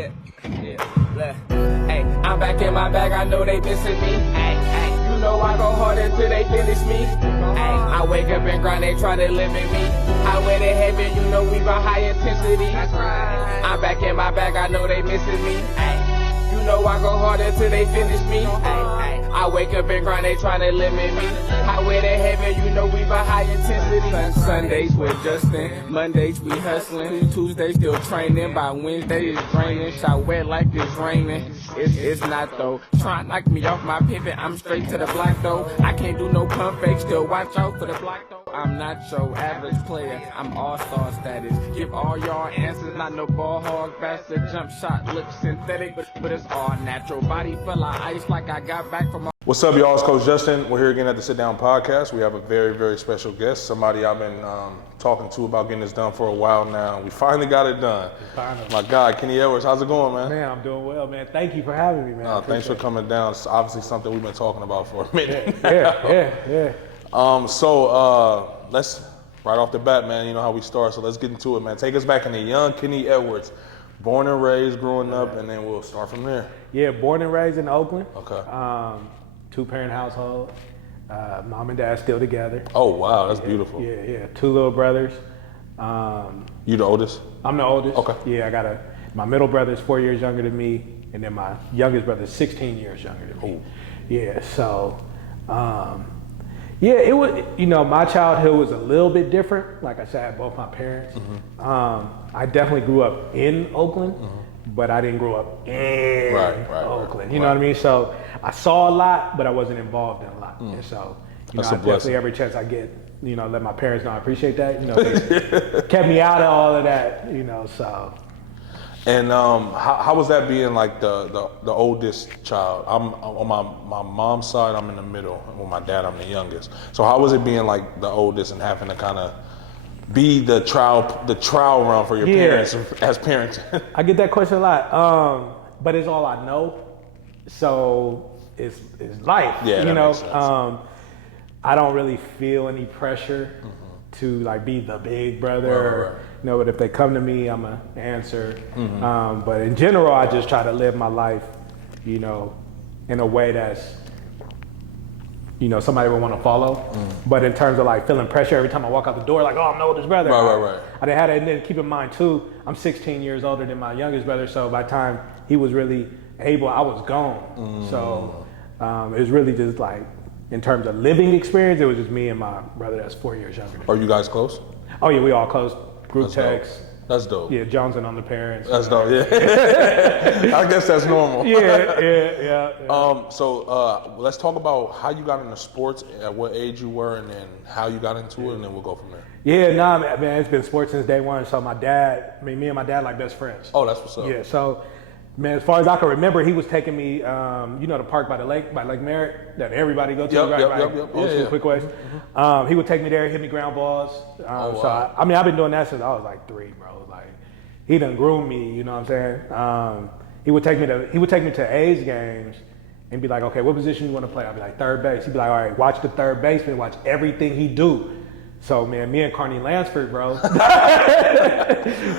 Yeah. Hey, I'm back in my bag, I know they missing me. Ay. You know I go hard until they finish me. Ay. I wake up and grind, they try to limit me. Highway to heaven, you know we run high intensity. That's right. I'm back in my bag, I know they missing me. Ay. You know I go hard until they finish me. Ay. I wake up and grind, they tryna limit me. Highway to heaven, you know we run high intensity. Sundays we're Justin, Mondays we hustling, Tuesdays still training, by Wednesday it's draining. Shot wet like it's raining, it's not though. Try to knock me off my pivot, I'm straight to the block though. I can't do no pump fake, still watch out for the block though. I'm not your average player, I'm all-star status. Give all y'all answers, not no ball hog bastard. Jump shot looks synthetic, but it's all natural. Body full of ice like I got back from. What's up, y'all? It's Coach Justin. We're here again at the Sit Down Podcast. We have a very, very special guest, somebody I've been talking to about getting this done for a while now. We finally got it done. Finally. My guy, Kenny Edwards. How's it going, man? Man, I'm doing well, man. Thank you for having me, man. Thanks for coming down. It's obviously something we've been talking about for a minute. Yeah. So let's, right off the bat, man, you know how we start, so let's get into it, man. Take us back into young Kenny Edwards. Born and raised, growing up, and then we'll start from there. Yeah, born and raised in Oakland. Okay. Two-parent household. Mom and dad still together. Oh, wow, that's beautiful. Yeah. Two little brothers. You the oldest? I'm the oldest. Okay. Yeah, my middle brother's 4 years younger than me, and then my youngest brother's 16 years younger than me. Yeah, so, it was, my childhood was a little bit different. Like I said, I had both my parents. Mm-hmm. I definitely grew up in Oakland. Mm-hmm. But I didn't grow up in Oakland. You know what I mean? So I saw a lot, but I wasn't involved in a lot. And so, I definitely every chance I get, let my parents know I appreciate that. They kept me out of all of that, so. And how was that being like the oldest child? I'm on my mom's side, I'm in the middle. With my dad, I'm the youngest. So how was it being like the oldest and having to kind of be the trial run for your parents as parents? I get that question a lot, but it's all I know, so it's life. Yeah, that makes sense. I don't really feel any pressure to like be the big brother. Right. But if they come to me, I'm gonna answer. But in general, I just try to live my life, in a way that's somebody would want to follow. But in terms of like feeling pressure every time I walk out the door, like, oh, I'm the oldest brother. Right. I didn't have that. And then keep in mind too, I'm 16 years older than my youngest brother. So by the time he was really able, I was gone. So it was really just like, in terms of living experience, it was just me and my brother that's 4 years younger than me. Are you guys close? Oh yeah, we all close. Group text. Dope. That's dope. Yeah, Johnson on the parents. That's dope, yeah. I guess that's normal. Yeah. So let's talk about how you got into sports, at what age you were, and then how you got into it, and then we'll go from there. Yeah, man, it's been sports since day one. So me and my dad like best friends. Oh, that's what's up. Yeah, so, man, as far as I can remember, he was taking me, the park by the lake, by Lake Merritt, that everybody go to, Yep. Old school quick ways. He would take me there, hit me ground balls. Wow. So, I've been doing that since I was like 3, bro. Like, he done groomed me, you know what I'm saying? He would take me to A's games and be like, okay, what position you want to play? I'd be like, third base. He'd be like, all right, watch the third baseman, watch everything he do. So, man, me and Carney Lansford, bro. I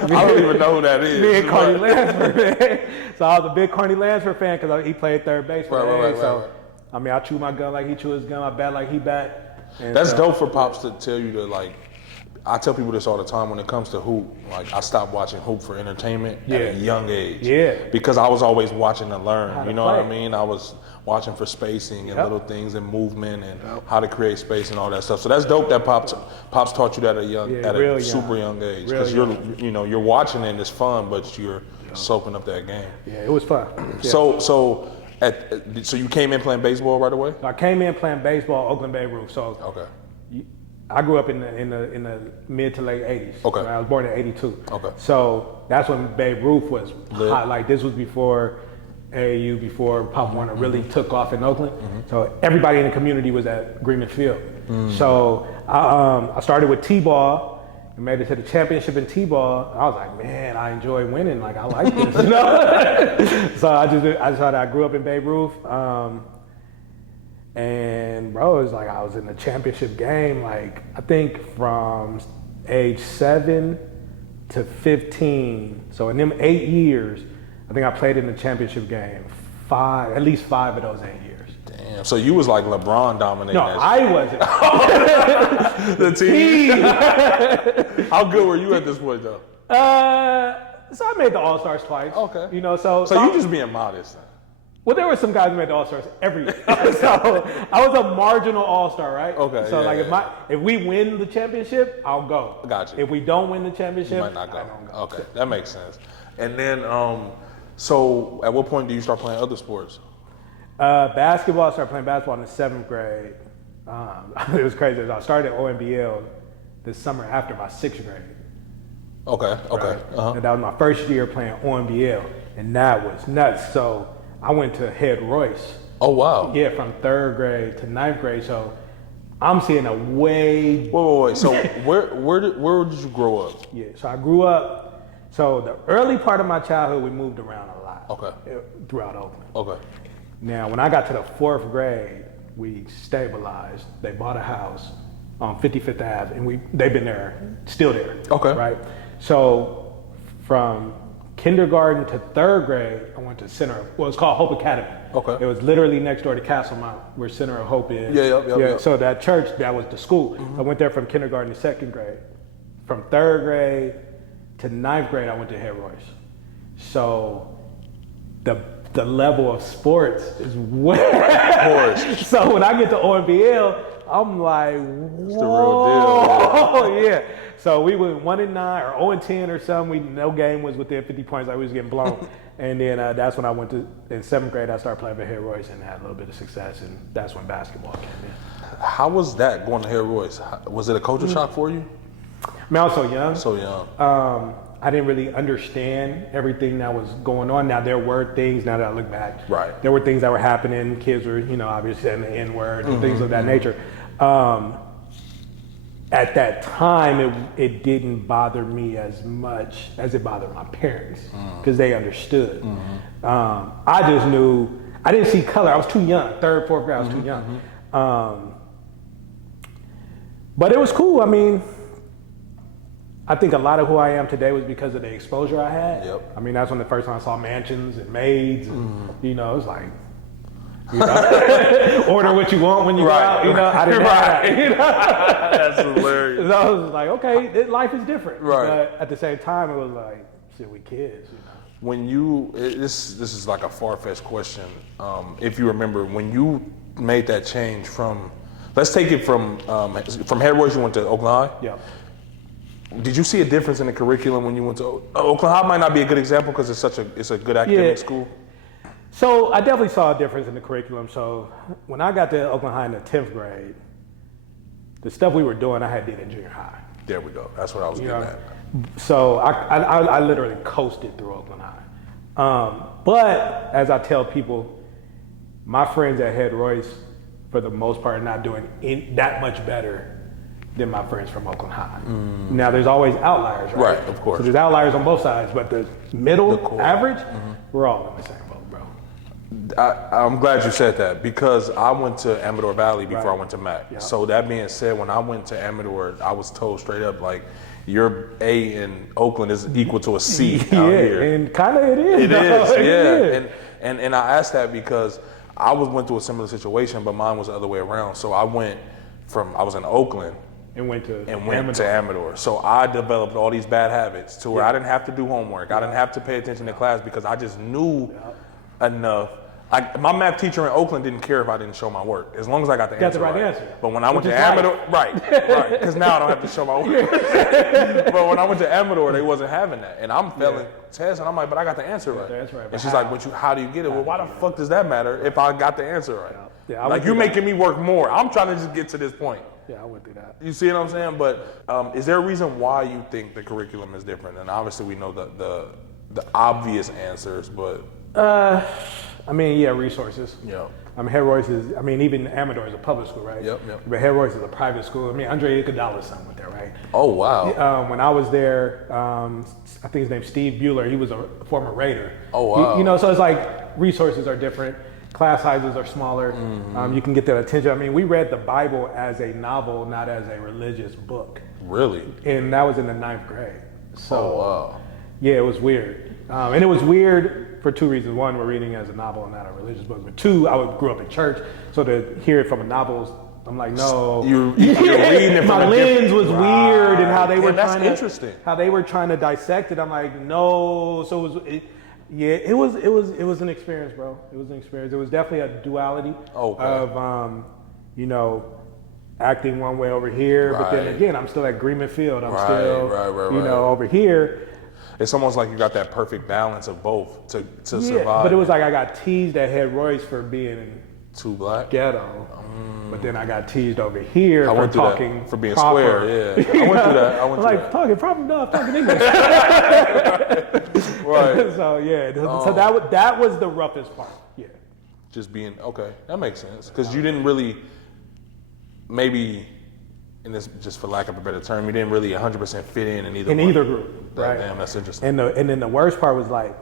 don't even know who that is. Me and Carney Lansford, man. So I was a big Carney Lansford fan because he played third base for the A's. So, I chew my gun like he chew his gun. I bat like he bat. And that's dope for Pops to tell you to, like, I tell people this all the time when it comes to hoop. Like, I stopped watching hoop for entertainment at a young age. Yeah. Because I was always watching to learn. You know what I mean? I was watching for spacing and little things and movement and how to create space and all that stuff. So that's dope that Pops taught you that at a super young age. Because you're watching it and it's fun, but you're soaking up that game. Yeah, it was fun. Yeah. So you came in playing baseball right away? I came in playing baseball, Oakland Babe Ruth. So okay. I grew up in the mid to late 80s. Okay. I was born in 82. Okay. So that's when Babe Ruth was hot. Like, this was before AAU, before Pop Warner really took off in Oakland. So everybody in the community was at Greenman Field. So I started with T-ball and made it to the championship in T-ball. I was like, man, I enjoy winning. Like, I like this, So I grew up in Babe Ruth. And bro, it was like I was in the championship game, like I think from age 7 to 15. So in them 8 years, I think I played in the championship game at least 5 of those 8 years. Damn. So you was like LeBron dominating. No, I wasn't. The team. How good were you at this point, though? So I made the All-Stars twice. Okay. You know, so you just being modest. Well, there were some guys who made the All-Stars every year. So I was a marginal All-Star, right? Okay. So if we win the championship, I'll go. Gotcha. If we don't win the championship, You might not go. I don't go. Okay, that makes sense. And then, so at what point do you start playing other sports? Basketball, I started playing basketball in the 7th grade. It was crazy. I started ONBL this summer after my 6th grade. Okay. Right? Uh-huh. And that was my first year playing ONBL, and that was nuts. So I went to Head Royce. Oh, wow. Yeah, from 3rd grade to 9th grade. So I'm seeing a way. Wait. So where did you grow up? Yeah, so I grew up. So the early part of my childhood, we moved around a lot. Okay. Throughout Oakland. Okay. Now, when I got to the 4th grade, we stabilized. They bought a house on 55th Ave, and they've been there, still there. Okay. Right. So from kindergarten to 3rd grade, I went to it's called Hope Academy. Okay. It was literally next door to Castlemount, where Center of Hope is. Yeah. So that church, that was the school. Mm-hmm. I went there from kindergarten to 2nd grade. From 3rd grade to 9th grade, I went to Head Royce. So the level of sports is way. Of course. So when I get to ONBL, I'm like, whoa. It's the real deal. Oh yeah. So we went 1-9 or 0-10 or something. No game was within 50 points. I was getting blown. And then that's when I went to, in 7th grade, I started playing for Head Royce and had a little bit of success. And that's when basketball came in. How was that going to Head Royce? Was it a culture shock for you? I mean, I was so young. So young. I didn't really understand everything that was going on. Now, there were things, now that I look back, right. There were things that were happening. Kids were, obviously saying the N-word and things of that nature. At that time, it didn't bother me as much as it bothered my parents because they understood. I just knew, I didn't see color. I was too young. 3rd, 4th grade, I was too young. But it was cool. I mean, I think a lot of who I am today was because of the exposure I had. Yep. I mean, that's when the first time I saw mansions and maids. And, it was like, order what you want when you go out. I didn't have that. That's hilarious. So I was like, okay, life is different. Right. But at the same time, it was like, shit, we kids. When this is like a far-fetched question. If you remember, when you made that change from, let's take it from Head Royce, you went to Oakland High. Yeah. Did you see a difference in the curriculum when you went to Oakland High? Might not be a good example because it's a good academic school. So I definitely saw a difference in the curriculum. So when I got to Oakland High in the 10th grade, the stuff we were doing, I had did in junior high. There we go. That's what I was getting at. So I literally coasted through Oakland High. But as I tell people, my friends at Head Royce, for the most part, are not doing that much better than my friends from Oakland High. Now, there's always outliers, right? Right, of course. So there's outliers on both sides, but the middle, average, we're all in the same boat, bro. I'm glad you said that because I went to Amador Valley before I went to Mac. Yeah. So that being said, when I went to Amador, I was told straight up, like, your A in Oakland is equal to a C out here. And kind of it is. It is, It yeah. is. And I asked that because I went through a similar situation, but mine was the other way around. So I was in Oakland, and went to Amador. So I developed all these bad habits to where I didn't have to do homework. I didn't have to pay attention to class because I just knew enough. My math teacher in Oakland didn't care if I didn't show my work, as long as I got the answer right. But when I went to Amador, right, because now I don't have to show my work. But when I went to Amador, they wasn't having that. And I'm failing tests, and I'm like, but I got the answer right. That's right. And she's like, how do you get it? Well, why the fuck does that matter if I got the answer right? Yeah, like, you're making me work more. I'm trying to just get to this point. Yeah, I went through that. You see what I'm saying? But is there a reason why you think the curriculum is different? And obviously we know the obvious answers, but... resources. Yeah. Head Royce is, even Amador is a public school, right? Yep. But Head Royce is a private school. Andre Iguodala's son went there, right? Oh, wow. When I was there, I think his name's Steve Bueller. He was a former Raider. Oh, wow. So it's like resources are different. Class sizes are smaller. You can get that attention. We read the Bible as a novel, not as a religious book. Really? And that was in the 9th grade. So, oh, wow. Yeah, it was weird. And it was weird for two reasons. One, we're reading as a novel and not a religious book. But two, I grew up in church, so to hear it from a novel, I'm like, no. You're reading it from my lens was weird, and how they were interesting. How they were trying to dissect it. I'm like, no. So it was an experience, bro. It was an experience. It was definitely a duality of acting one way over here, but then again, I'm still at Greenman Field. I'm still over here. It's almost like you got that perfect balance of both to survive. But it was like I got teased at Head Royce for being too black, ghetto, but then I got teased over here for talking for being proper. square. Yeah, I went through that. I'm like talking proper, no, I'm talking English. Right. So yeah, so that was the roughest part. Yeah. Just being okay. That makes sense because you didn't really, maybe, and this just for lack of a better term, you didn't really 100% fit in either group. Right. Damn, that's interesting. And then the worst part was like,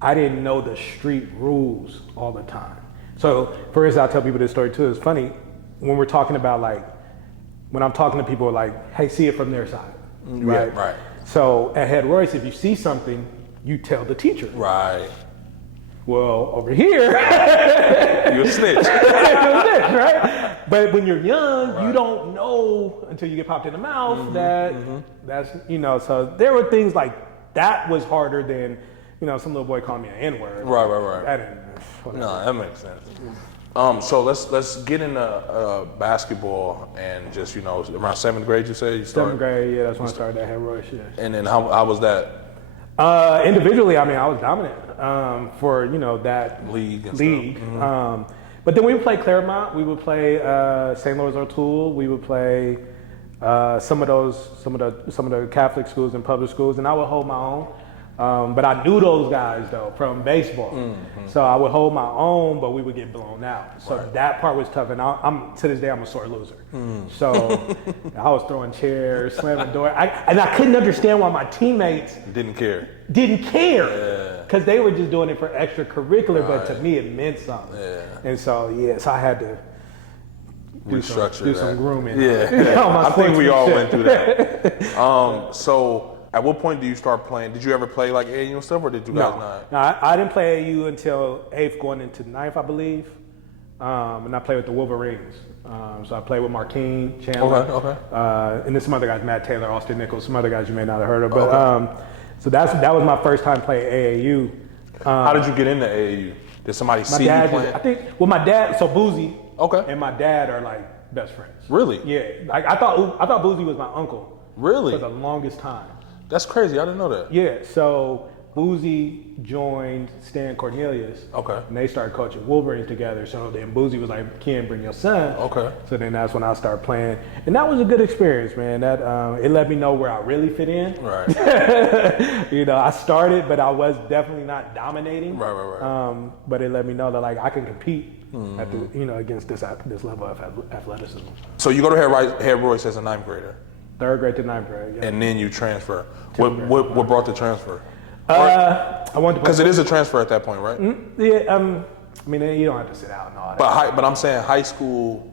I didn't know the street rules all the time. So, for instance, I'll tell people this story too. It's funny when we're talking about when I'm talking to people like, hey, see it from their side, right? Yeah, right. So at Head Royce, if you see something, you tell the teacher. Right. Well, over here, you're a snitch. Right? But when you're young, you don't know until you get popped in the mouth that's, so there were things like that was harder than, some little boy calling me an N-word. Right. No, that makes sense. So let's get into basketball and just, around 7th grade you said you started? 7th grade, yeah, that's when I started at Head Royce, yeah. And then how was that? Individually, I was dominant for that league. But then we would play Claremont, we would play St. Louis O'Toole, we would play some of the Catholic schools and public schools, and I would hold my own. But I knew those guys though from baseball, so I would hold my own, but we would get blown out. So that part was tough, and I'm to this day I'm a sore loser. So I was throwing chairs, slamming doors, and I couldn't understand why my teammates didn't care because they were just doing it for extracurricular. But to me, it meant something. And so I had to do some grooming. I think we all went through that. So. At what point do you start playing? Did you ever play like AAU and stuff, or did you guys not? No, I didn't play AAU until 8th, going into 9th, I believe. And I played with the Wolverines. So I played with Marquine, Chandler, and then some other guys, Matt Taylor, Austin Nichols, some other guys you may not have heard of. But so that was my first time playing AAU. How did you get into AAU? Did somebody see you playing? My dad, so Boozy and my dad are like best friends. Really? Yeah. Like I thought Boozy was my uncle. Really? For the longest time. That's crazy. I didn't know that. Yeah, so Boozy joined Stan Cornelius. Okay. And they started coaching Wolverines together. So then Boozy was like, Ken, bring your son. Okay. So then that's when I started playing. And that was a good experience, man. That it let me know where I really fit in. Right. I started, but I was definitely not dominating. Right. But it let me know that I can compete at the, against this level of athleticism. So you go to Head Royce as a 9th grader. 3rd grade to 9th grade, yeah. And then you transfer. What brought the transfer? I wanted to because it is a transfer at that point, right? Yeah. I mean, you don't have to sit out and all that. But I'm saying high school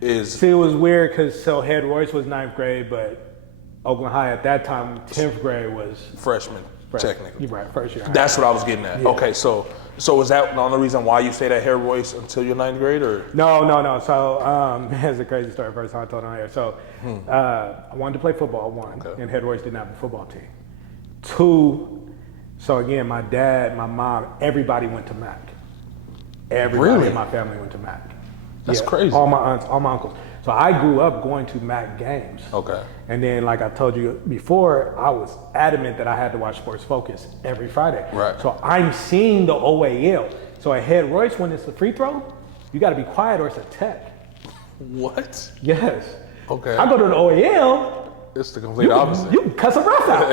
is. See, it was weird because Head Royce was 9th grade, but Oakland High at that time, 10th grade was freshman. Technically, you're right. First year. That's what I was getting at. Yeah. Okay, so is that the only reason why you stayed at Head Royce until your 9th grade, or? No. So it's a crazy story. First time I told it on here. So I wanted to play football. One, and Head Royce didn't have a football team. 2, so again, my dad, my mom, everybody went to MAC. Everybody in my family went to MAC. That's crazy. All my aunts, all my uncles. So I grew up going to MAC games. Okay. And then, like I told you before, I was adamant that I had to watch Sports Focus every Friday. Right. So I'm seeing the OAL. So at Head Royce, when it's a free throw, you got to be quiet or it's a tech. What? Yes. Okay. I go to the OAL. It's the complete opposite. You can cuss a ref out.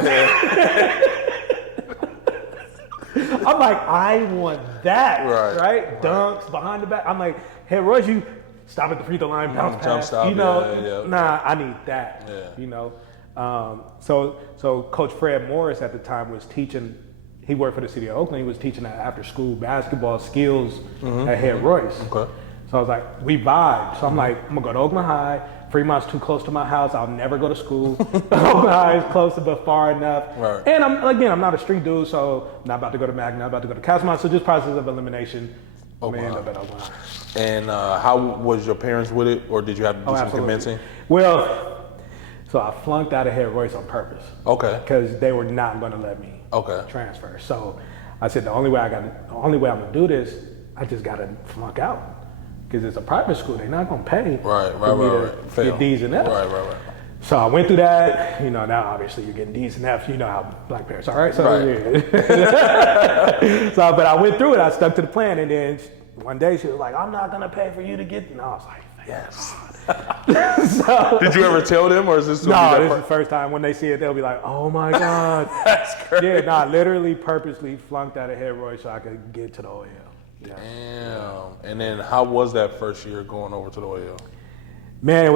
I'm like, I want that. Right? Dunks, behind the back. I'm like, Head Royce, you stop at the free throw line, bounce pass. Stop, nah, I need that. Yeah. So Coach Fred Morris at the time was teaching. He worked for the city of Oakland. He was teaching after school basketball skills at Head Royce. Okay. So I was like, we vibed. So I'm like, I'm gonna go to Oakland High, Fremont's too close to my house. I'll never go to school. Oakland High is close but far enough. Right. And I'm not a street dude, so I'm not about to go to Mac, not about to go to Castlemont. So just process of elimination. We end up at Oakland High. And how was your parents with it, or did you have to do some convincing? Well, so I flunked out of Head Royce on purpose. Okay. Because they were not going to let me transfer. So I said the only way I'm gonna do this, I just gotta flunk out. Because it's a private school, they're not gonna pay for me to get D's and F's. Right. So I went through that. Now obviously you're getting D's and F's. You know how black parents are, right? So but I went through it. I stuck to the plan, and then one day she was like, "I'm not gonna pay for you to get." And I was like, "Yes." So, did you ever tell them, or is this? No, this is the first time. When they see it, they'll be like, "Oh my God." That's crazy. Yeah, I literally purposely flunked out of Head Royce so I could get to the OAL. Yeah. Damn. And then how was that first year going over to the OAL? Man, it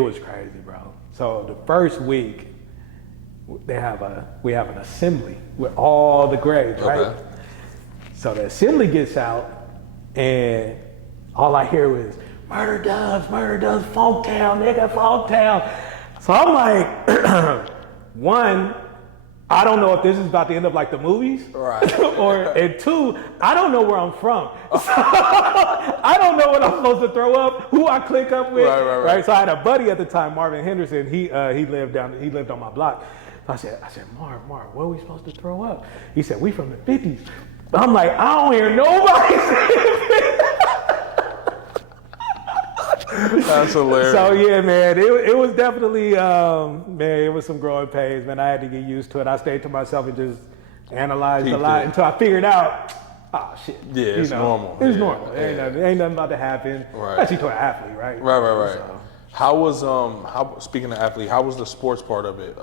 was crazy, bro. So the first week, we have an assembly with all the grades, right? Okay. So the assembly gets out, and all I hear was, murder doves, Funktown, nigga, Funktown. So I'm like, one, I don't know if this is about to end up like the movies, right? and two, I don't know where I'm from. So I don't know what I'm supposed to throw up, who I click up with, right? So I had a buddy at the time, Marvin Henderson. He lived on my block. So I said, Marv, what are we supposed to throw up? He said, we from the 50s. I'm like, I don't hear nobody saying That's hilarious. So yeah, man, it was definitely, it was some growing pains, man. I had to get used to it. I stayed to myself and just analyzed a lot until I figured out, oh shit. Yeah, it's normal. It's normal. Ain't nothing about to happen. Right. Especially to an athlete, right? Right. So. How was speaking of athlete? How was the sports part of it?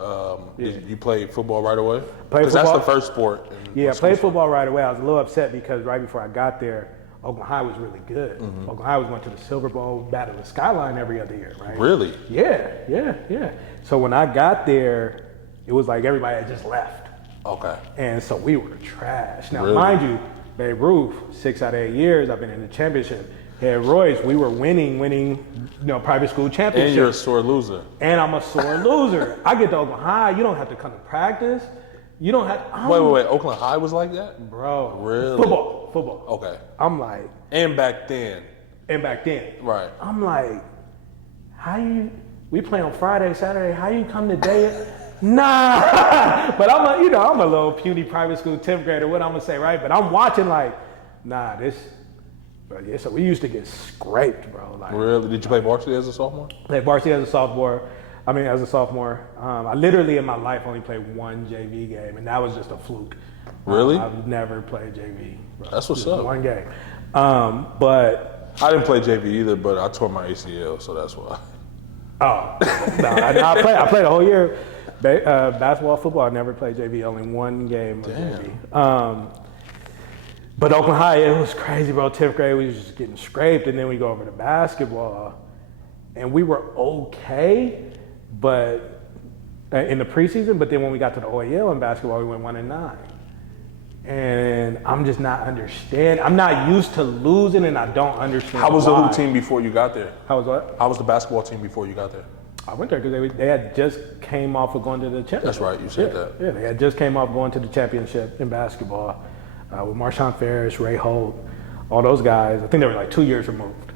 Did you play football right away? Because that's the first sport. I played football right away. I was a little upset because right before I got there, Oakland High was really good. Mm-hmm. Oakland High was going to the Silver Bowl, battle the Skyline every other year, right? Really? Yeah. So when I got there, it was like everybody had just left. Okay. And so we were trash. Now, mind you, Babe Ruth, 6 out of 8 years, I've been in the championship. Head Royce, we were winning, private school championships. And you're a sore loser. And I'm a sore loser. I get to Oakland High, you don't have to come to practice. You don't have to. Wait. Oakland High was like that? Bro. Really? Football. Okay. I'm like. And back then. Right. I'm like, we play on Friday, Saturday, how you come today? Nah. But I'm a little puny private school 10th grader, what I'm going to say, right? But I'm watching like, but yeah, so we used to get scraped, bro. Like, really? Did you play varsity as a sophomore? Played varsity as a sophomore. I literally in my life only played one JV game, and that was just a fluke. Really? I've never played JV. Bro. That's what's up. One game. But I didn't play JV either, but I tore my ACL, so that's why. Oh, no, I played a whole year. Basketball, football, I never played JV, only one game of JV. But Oakland High, it was crazy, bro. 10th grade, we was just getting scraped, and then we go over to basketball, and we were okay, but in the preseason. But then when we got to the OAL in basketball, we went 1-9, and I'm just not understanding. I'm not used to losing, and I don't understand. How was the hoop team before you got there? How was what? How was the basketball team before you got there? I went there because they had just came off of going to the championship. That's right, you said that. Yeah, they had just came off going to the championship in basketball. With Marshawn Ferris, Ray Holt, all those guys. I think they were like 2 years removed.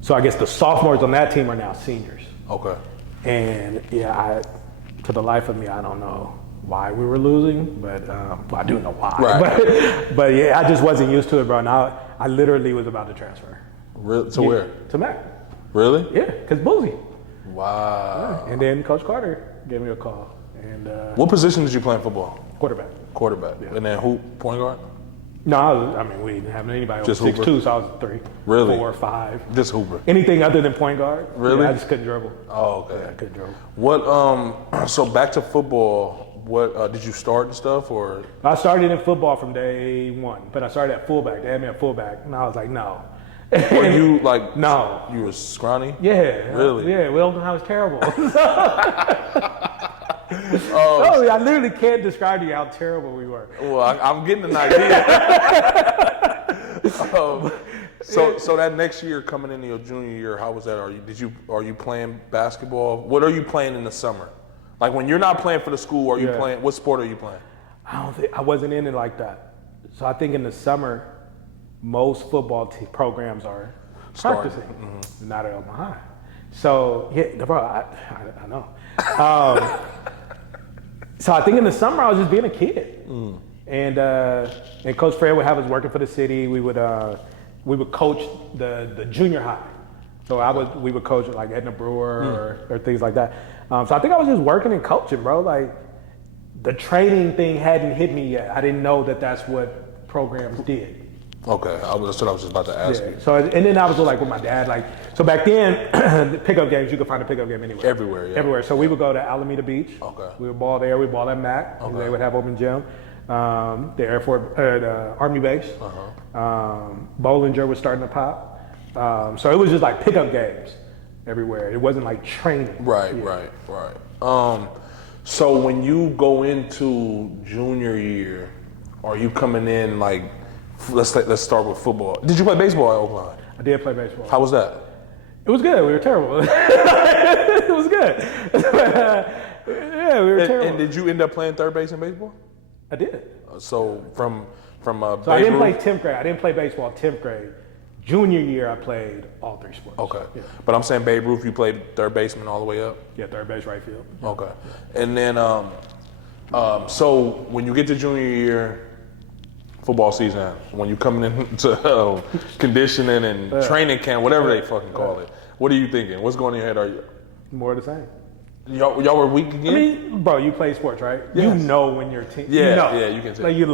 So I guess the sophomores on that team are now seniors. Okay. And to the life of me, I don't know why we were losing, but I do know why. Right. But yeah, I just wasn't used to it, bro. Now I literally was about to transfer. Really? To where? To Mac. Really? Yeah, because Boozy. Wow. Yeah. And then Coach Carter gave me a call. And what position did you play in football? Quarterback. Yeah. And then who? Point guard? No, we didn't have anybody over 6'2", so I was 3. Really? 4 or 5. Just Hooper. Anything other than point guard. Really? Yeah, I just couldn't dribble. Oh, okay. Yeah, I couldn't dribble. What? So back to football. What did you start and stuff, or? I started in football from day one, but I started at fullback. They had me at fullback, and I was like, no. Were you like? No. You were scrawny? Yeah. Really? Yeah. Wilton High was terrible. Oh, I literally can't describe to you how terrible we were. Well, I'm getting an idea. So that next year coming into your junior year, how was that? Are you playing basketball? What are you playing in the summer? Like when you're not playing for the school, are you playing? What sport are you playing? I wasn't in it like that. So I think in the summer, most football programs are practicing, not at Oklahoma High. So yeah, bro, I know. So I think in the summer I was just being a kid, and Coach Fred would have us working for the city. We would coach the junior high. So we would coach like Edna Brewer or things like that. So I think I was just working and coaching, bro. Like the training thing hadn't hit me yet. I didn't know that that's what programs did. Okay, that's what I was just about to ask you. So and then I was like with my dad, like so back then, the pickup games you could find a pickup game anywhere. Everywhere, yeah. Everywhere. So we would go to Alameda Beach. Okay. We would ball there. We ball at Mac. Okay. They would have open gym. The Air Force, the Army base. Bollinger was starting to pop. So it was just like pickup games everywhere. It wasn't like training. Right. So when you go into junior year, are you coming in like? Let's start with football. Did you play baseball at Oakland? I did play baseball. How was that? It was good. We were terrible. It was good. Yeah, we were terrible. And did you end up playing third base in baseball? I did. So from So I didn't play 10th grade. I didn't play baseball 10th grade. Junior year, I played all three sports. Okay. Yeah. But I'm saying Babe Ruth, you played third baseman all the way up? Yeah, third base, right field. Yeah. Okay. And then, so when you get to junior year, football season, when you coming into conditioning and training camp, whatever they fucking call it, what are you thinking? What's going in your head? Are you more of the same? Y'all were weak again? I mean, bro, you play sports, right? Yes. You know when your team. Yeah, you know. yeah, you can tell. Like you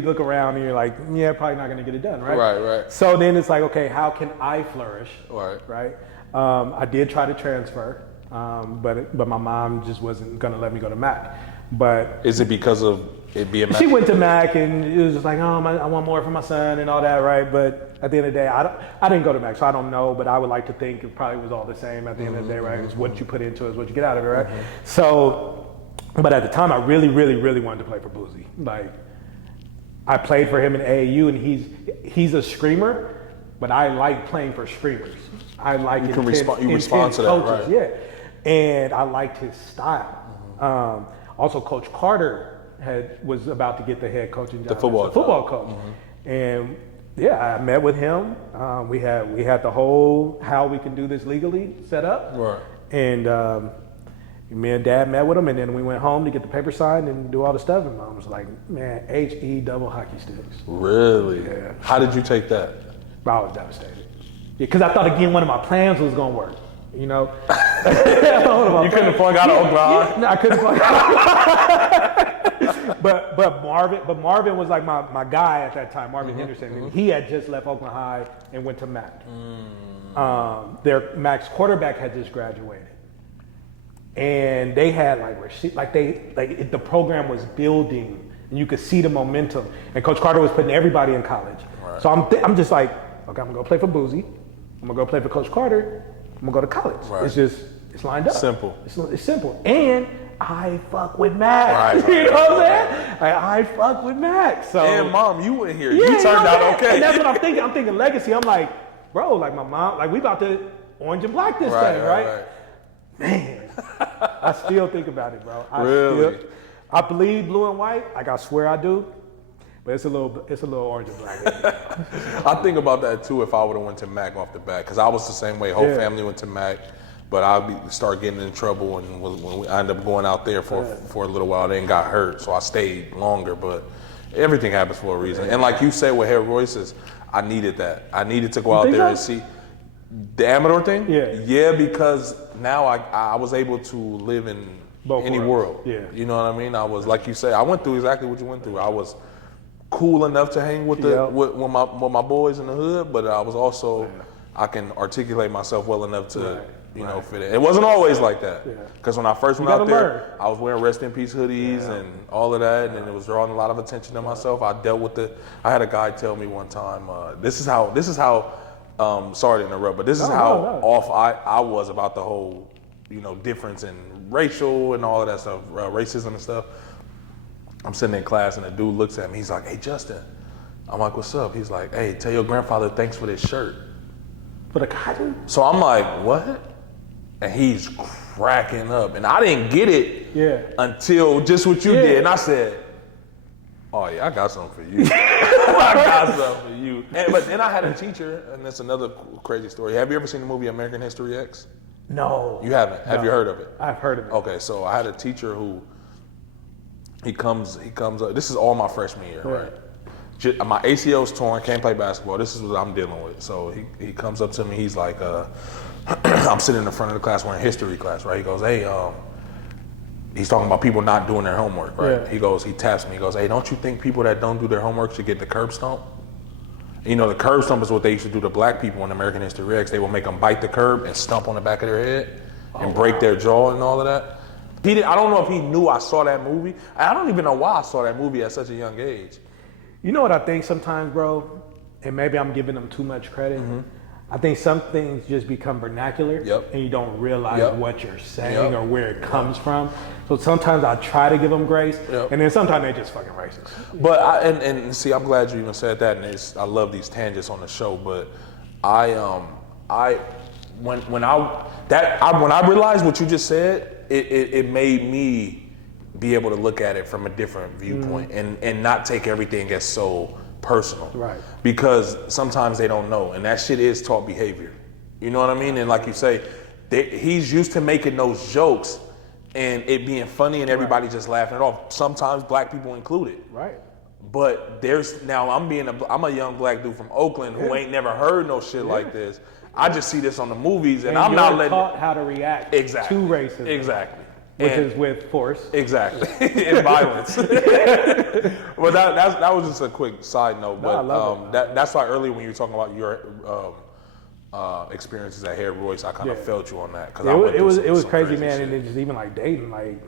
look around and you're like, yeah, probably not going to get it done, right? Right. So then it's like, okay, how can I flourish? Right. I did try to transfer, but my mom just wasn't going to let me go to Mac. But is it because of it being Mac? She went to Mac and it was just like, oh, I want more for my son and all that, right? But at the end of the day, I didn't go to Mac, so I don't know. But I would like to think it probably was all the same at the end of the day, right? It's what you put into it is what you get out of it, right? So, but at the time, I really, really, really wanted to play for Boozy. Like, I played for him in AAU, and he's a screamer, but I like playing for screamers. I like you respond to that, coaches, right? Yeah, and I liked his style. Also, Coach Carter was about to get the head coaching job. The football coach. And yeah, I met with him. We had the whole how we can do this legally set up. Right. And me and Dad met with him, and then we went home to get the paper signed and do all the stuff. And Mom was like, "Man, HE double hockey sticks." Really? Yeah. How did you take that? I was devastated. Yeah, because I thought again one of my plans was gonna work. You know, you couldn't plug out of Oklahoma. No, I couldn't plug out. But Marvin was like my guy at that time, Marvin Henderson, and he had just left Oakland High and went to Mac. Their Mac's quarterback had just graduated, and they had the program was building, and you could see the momentum. And Coach Carter was putting everybody in college. Right. So I'm just like, okay, I'm gonna go play for Boozy. I'm gonna go play for Coach Carter. I'm gonna go to college. Right. It's lined up. Simple. It's simple. And I fuck with Mac. Right. You know what I'm saying? I fuck with Mac. So and Mom, you were here. Yeah, you turned out okay. And that's what I'm thinking. I'm thinking legacy. I'm like, bro, like my mom, like we about to orange and black this thing, right? Man, I still think about it, bro. I bleed blue and white. Like I swear I do. But it's a little orange and black. I think about that too if I would have went to Mac off the bat, because I was the same way. Whole family went to Mac, but I start getting in trouble, and when I ended up going out there for a little while, then got hurt, so I stayed longer. But everything happens for a reason. And like you said with Harold Royce's, I needed that. I needed to go out there and see the Amador thing. Yeah, because now I was able to live in any world. Yeah, you know what I mean. I was, like you say, I went through exactly what you went through. I was cool enough to hang with with my boys in the hood, but I was also I can articulate myself well enough to fit in. It wasn't always like that, because when I first went out there, I was wearing Rest in Peace hoodies and all of that, and it was drawing a lot of attention to myself. I dealt with it. I had a guy tell me one time, this is how sorry to interrupt, but this is how off I was about the whole difference in racial and all of that stuff, racism and stuff. I'm sitting in class and a dude looks at me. He's like, "Hey, Justin, I'm like, what's up? He's like, hey, tell your grandfather thanks for this shirt. For the cotton? So I'm like, what? And he's cracking up. And I didn't get it until just what you did. And I said, oh yeah, I got something for you. I got something for you. But then I had a teacher, and that's another crazy story. Have you ever seen the movie American History X? No. You haven't? Have you heard of it? I've heard of it. Okay, so I had a teacher who, he comes up, this is all my freshman year, right? My ACL's torn, can't play basketball. This is what I'm dealing with. So he comes up to me, he's like, I'm sitting in the front of the class, we're in history class, right? He goes, hey, he's talking about people not doing their homework, right? Yeah. He taps me, he goes, hey, don't you think people that don't do their homework should get the curb stomp? You know, the curb stomp is what they used to do to black people in American History X. They will make them bite the curb and stomp on the back of their head and break their jaw and all of that. I don't know if he knew I saw that movie. I don't even know why I saw that movie at such a young age. You know what I think sometimes, bro? And maybe I'm giving them too much credit. Mm-hmm. I think some things just become vernacular and you don't realize what you're saying or where it comes from. So sometimes I try to give them grace and then sometimes they just fucking racist. But and see, I'm glad you even said that, and I love these tangents on the show, but when I realized what you just said, it made me be able to look at it from a different viewpoint and not take everything as so personal. Right. Because sometimes they don't know, and that shit is taught behavior. You know what I mean? And like you say, he's used to making those jokes and it being funny and everybody just laughing it off. Sometimes black people included. Right. But I'm a young black dude from Oakland who ain't never heard no shit like this. I just see this on the movies and I'm not letting taught how to react to racism. Exactly. Which is with force. Exactly. And violence. Well, that was just a quick side note. But that's why earlier when you were talking about your experiences at Hair Royce, I kind of felt you on that. It was crazy, man. And then just even like dating, like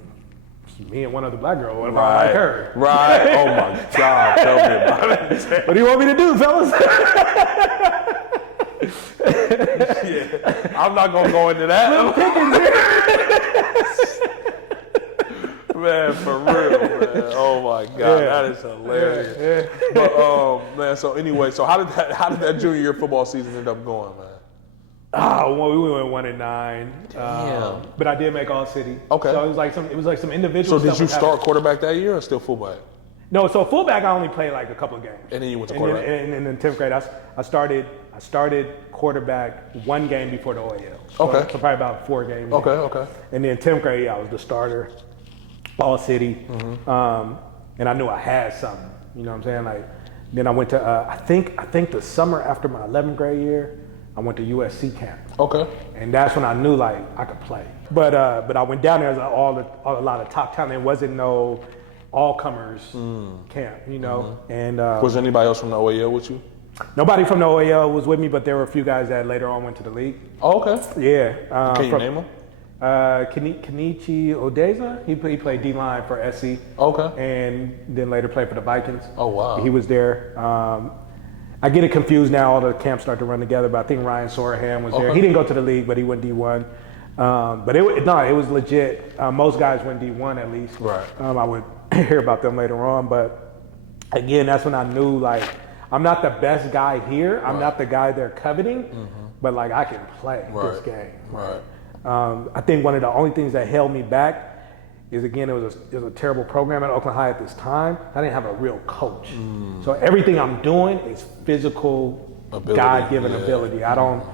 me and one other black girl, what about like her? Right. Oh my God. Tell me about it. What do you want me to do, fellas? I'm not going to go into that. Man, for real, man. Oh my God, that is hilarious. But man, so anyway, so how did that junior year football season end up going, man? Well, we went 1-9. Damn. But I did make all city. Okay. So it was like some individual. So did you start quarterback that year or still fullback? No, so fullback I only played like a couple of games. And then you went to quarterback. And in 10th grade, I started quarterback one game before the OAL. So probably about 4 games. Okay. And then 10th grade, I was the starter. All city, and I knew I had something. You know what I'm saying? Like, then I went to I think the summer after my 11th grade year, I went to USC camp. Okay. And that's when I knew like I could play. But I went down there as a lot of top talent. There wasn't no all comers camp, you know. And was anybody else from the OAL with you? Nobody from the OAL was with me, but there were a few guys that later on went to the league. Oh, okay. Yeah. Can you name them? Kenichi Odeza, he played D-line for SC. Okay. And then later played for the Vikings. Oh, wow. He was there. I get it confused now, all the camps start to run together, but I think Ryan Sorahan was there. He didn't go to the league, but he went D1. But it was legit. Most guys went D1 at least. Right. I would hear about them later on, but again, that's when I knew like, I'm not the best guy here. I'm not the guy they're coveting, but like I can play this game. Right. I think one of the only things that held me back is, again, it was a terrible program at Oakland High at this time. I didn't have a real coach. So everything I'm doing is physical, God-given ability. I don't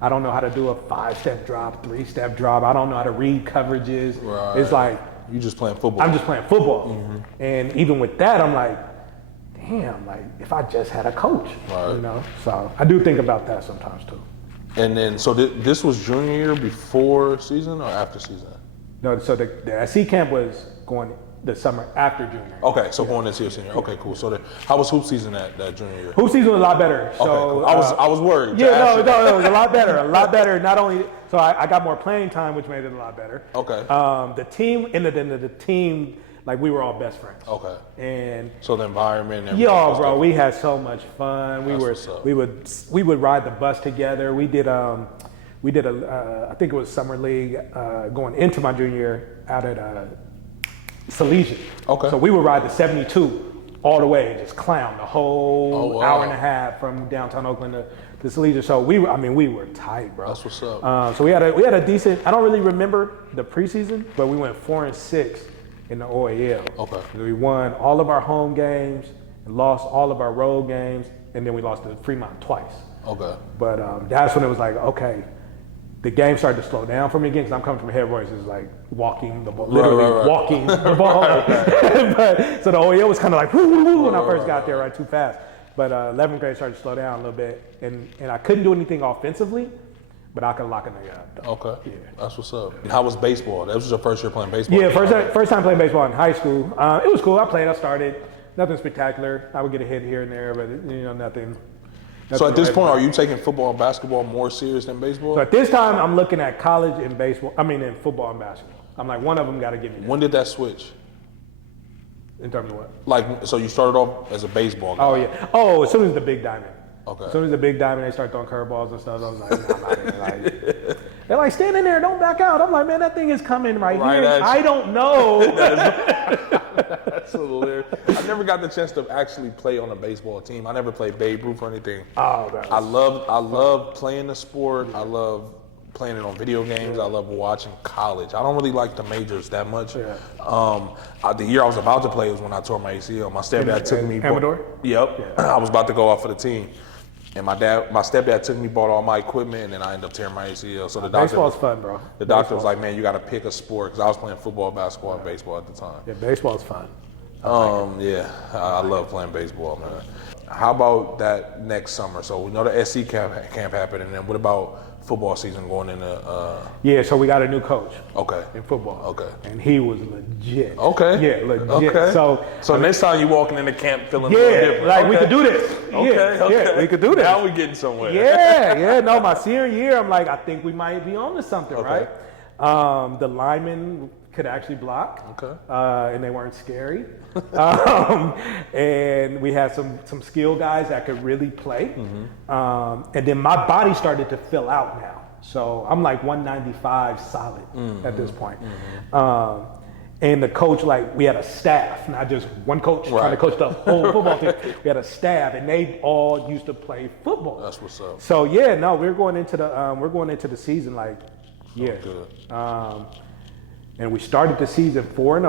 know how to do a 5-step drop, 3-step drop. I don't know how to read coverages. Right. It's like, you just playing football. I'm just playing football. And even with that, I'm like, damn, like if I just had a coach, you know? So I do think about that sometimes too. And then, so this was junior year before season or after season? No, so the SC camp was going the summer after junior year. Okay, so going into your senior. Okay, cool. So how was hoop season that junior year? Hoop season was a lot better. So, okay, cool. I was worried. Yeah, no, it was a lot better. Not only, so I got more playing time, which made it a lot better. Okay. The team, the team, like we were all best friends. Okay. And so the environment and everything. Yo, bro, we had so much fun. We would ride the bus together. We did I think it was summer league going into my junior year out at Salesian. Okay. So we would ride the 72 all the way and just clown the whole hour and a half from downtown Oakland to Salesian. So we were tight, bro. That's what's up. So we had a decent. I don't really remember the preseason, but we went 4-6 in the OAL. Okay. We won all of our home games and lost all of our road games, and then we lost to Fremont twice. Okay. But that's when it was like, okay, the game started to slow down for me again because I'm coming from Head Royce. It's like walking the ball, literally walking the ball. But, so the OAL was kind of like woo, when I first got there, right, too fast. But 11th grade started to slow down a little bit, and I couldn't do anything offensively, but I could lock a nigga up. Though. Okay. Yeah. That's what's up. And how was baseball? That was your first year playing baseball? Yeah, first time playing baseball in high school. It was cool. I started. Nothing spectacular. I would get a hit here and there, but nothing. So at this point, are you taking football and basketball more serious than baseball? So at this time, I'm looking at college and baseball. In football and basketball. I'm like, one of them got to give me that. When did that switch? In terms of what? Like, so you started off as a baseball guy. Oh, yeah. Oh, as soon as the big diamond. Okay. As soon as the big diamond, they start throwing curveballs and stuff. I was like, nah, I'm not in. Like, they're like, stand in there, don't back out. I'm like, man, that thing is coming right here. I don't know. That's hilarious. I never got the chance to actually play on a baseball team. I never played Babe Ruth or anything. Oh, God. I love playing the sport. I love playing it on video games. I love watching college. I don't really like the majors that much. Yeah. The year I was about to play was when I tore my ACL. My stepdad took me. Amador? Yep. Yeah. I was about to go off for the team. And my stepdad took me, bought all my equipment, and then I ended up tearing my ACL. So the doctor, baseball's fun, bro. The doctor was like, man, you got to pick a sport, because I was playing football, basketball, and baseball at the time. Yeah, baseball's fun. I love playing baseball, man. How about that next summer? So we know the SC camp happened, and then what about football season going into? Yeah, so we got a new coach. Okay. In football. Okay. And he was legit. Okay. Yeah, legit. Okay. So next time you walking into camp feeling a little different. like we could do this. Okay. Yeah, we could do this. Now we getting somewhere. Yeah. No, my senior year, I'm like, I think we might be on to something, right? The linemen could actually block. Okay. And they weren't scary. And we had some skill guys that could really play. Mm-hmm. And then my body started to fill out now. So I'm like 195 solid at this point. Mm-hmm. And the coach, like, we had a staff, not just one coach trying to coach the whole football team. We had a staff, and they all used to play football. That's what's up. So we're going into the season like, good. And we started the season 4-0.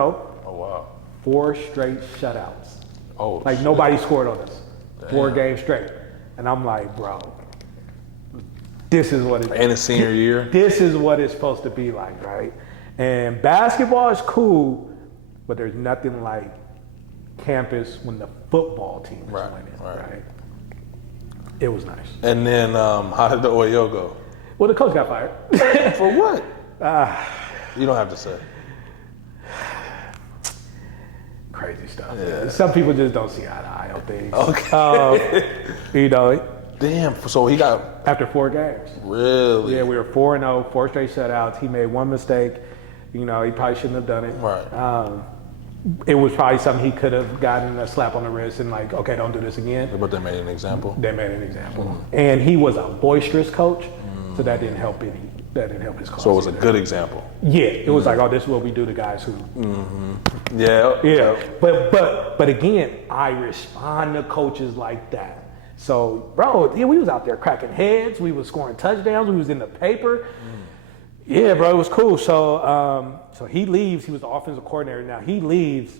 Oh wow. 4 straight shutouts. Oh, like shit. nobody scored on us. Damn. 4 games straight. And I'm like, bro, this is what And a senior year. This is what it's supposed to be like, right? And basketball is cool, but there's nothing like campus when the football team is winning, right? It was nice. And then how did the OAL go? Well, the coach got fired. For what? You don't have to say. Crazy stuff. Yeah. Some people just don't see eye to eye on things. Okay. Damn. So he got after 4 games. Really? Yeah, we were 4-0, 4 straight shutouts. He made one mistake. He probably shouldn't have done it. Right. It was probably something he could have gotten a slap on the wrist and like, okay, don't do this again. But they made an example. And he was a boisterous coach, so that didn't help any. That didn't help his cause. So it was a good example. Yeah, it was like, oh, this is what we do to guys who. Mm-hmm. Yeah. But again, I respond to coaches like that. So, bro, we was out there cracking heads. We was scoring touchdowns. We was in the paper. Yeah, bro, it was cool. So, so he leaves. He was the offensive coordinator. Now he leaves,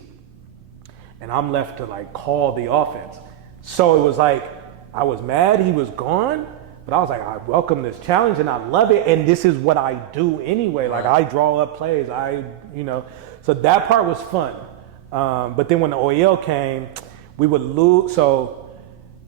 and I'm left to like call the offense. So it was like I was mad he was gone, but I was like, I welcome this challenge and I love it. And this is what I do anyway. Like I draw up plays. So that part was fun. But then when the OAL came, we would lose. So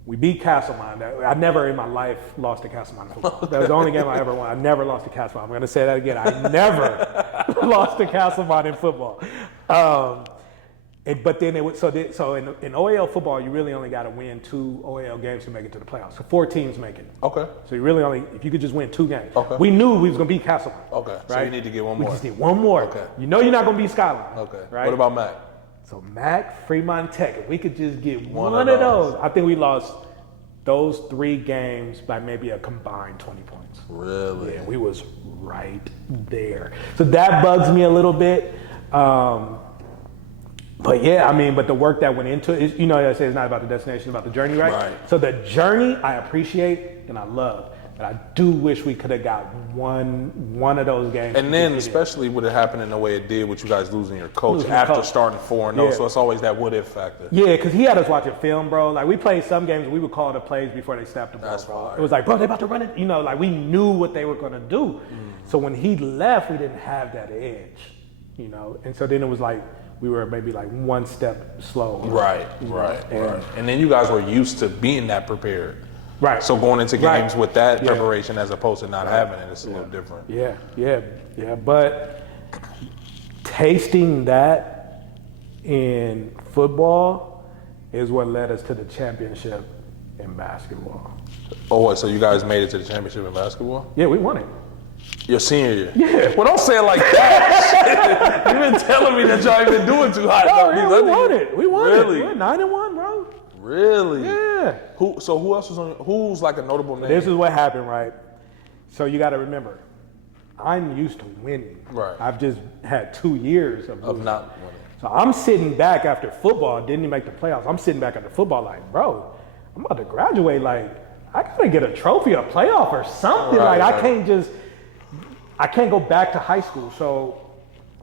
we beat Castlemont. I never in my life lost to Castlemont in football. That was the only game I ever won. I never lost to Castlemont. I'm going to say that again. I never lost to Castlemont in football. But then so in OAL football, you really only got to win 2 OAL games to make it to the playoffs. So 4 teams make it. Okay. So you really only, if you could just win 2 games. Okay. We knew we was going to beat Castlemont. Okay. Right? So you need to get one more. We just need one more. Okay. You're not going to beat Skyline. Okay. Right? What about Mac? So Mac, Fremont Tech, if we could just get one of those, I think we lost those 3 games by maybe a combined 20 points. Really? Yeah, we was right there. So that bugs me a little bit. But yeah, I mean, but the work that went into it, you know, I say it's not about the destination, it's about the journey, right? So the journey I appreciate and I love, but I do wish we could have got one of those games. And then, especially with it happening the way it did, with you guys losing your coach after starting 4-0, so it's always that what if factor. Yeah, because he had us watching film, bro. Like we played some games, we would call the plays before they snapped the ball. That's bro. fire. It was like, bro, they about to run it. You know, like we knew what they were gonna do. So when he left, we didn't have that edge, you know. And so then it was like we were maybe like one step slow. Right. And then you guys were used to being that prepared. Right. So going into games with that preparation as opposed to not having it, it's a little different. Yeah. But tasting that in football is what led us to the championship in basketball. Oh, so you guys made it to the championship in basketball? Yeah, we won it. Your senior year? Yeah. Well, don't say it like that. You've been telling me that y'all ain't been doing too hot. No, we won it. We won really? it. We're 9-1, bro. Really? Yeah. Who else was on? Who's like a notable name? This is what happened, right? So you got to remember, I'm used to winning. Right. I've just had 2 years of not winning. So I'm sitting back after football, didn't even make the playoffs. I'm sitting back after football like, bro, I'm about to graduate. Like, I got to get a trophy, a playoff or something. I can't go back to high school. So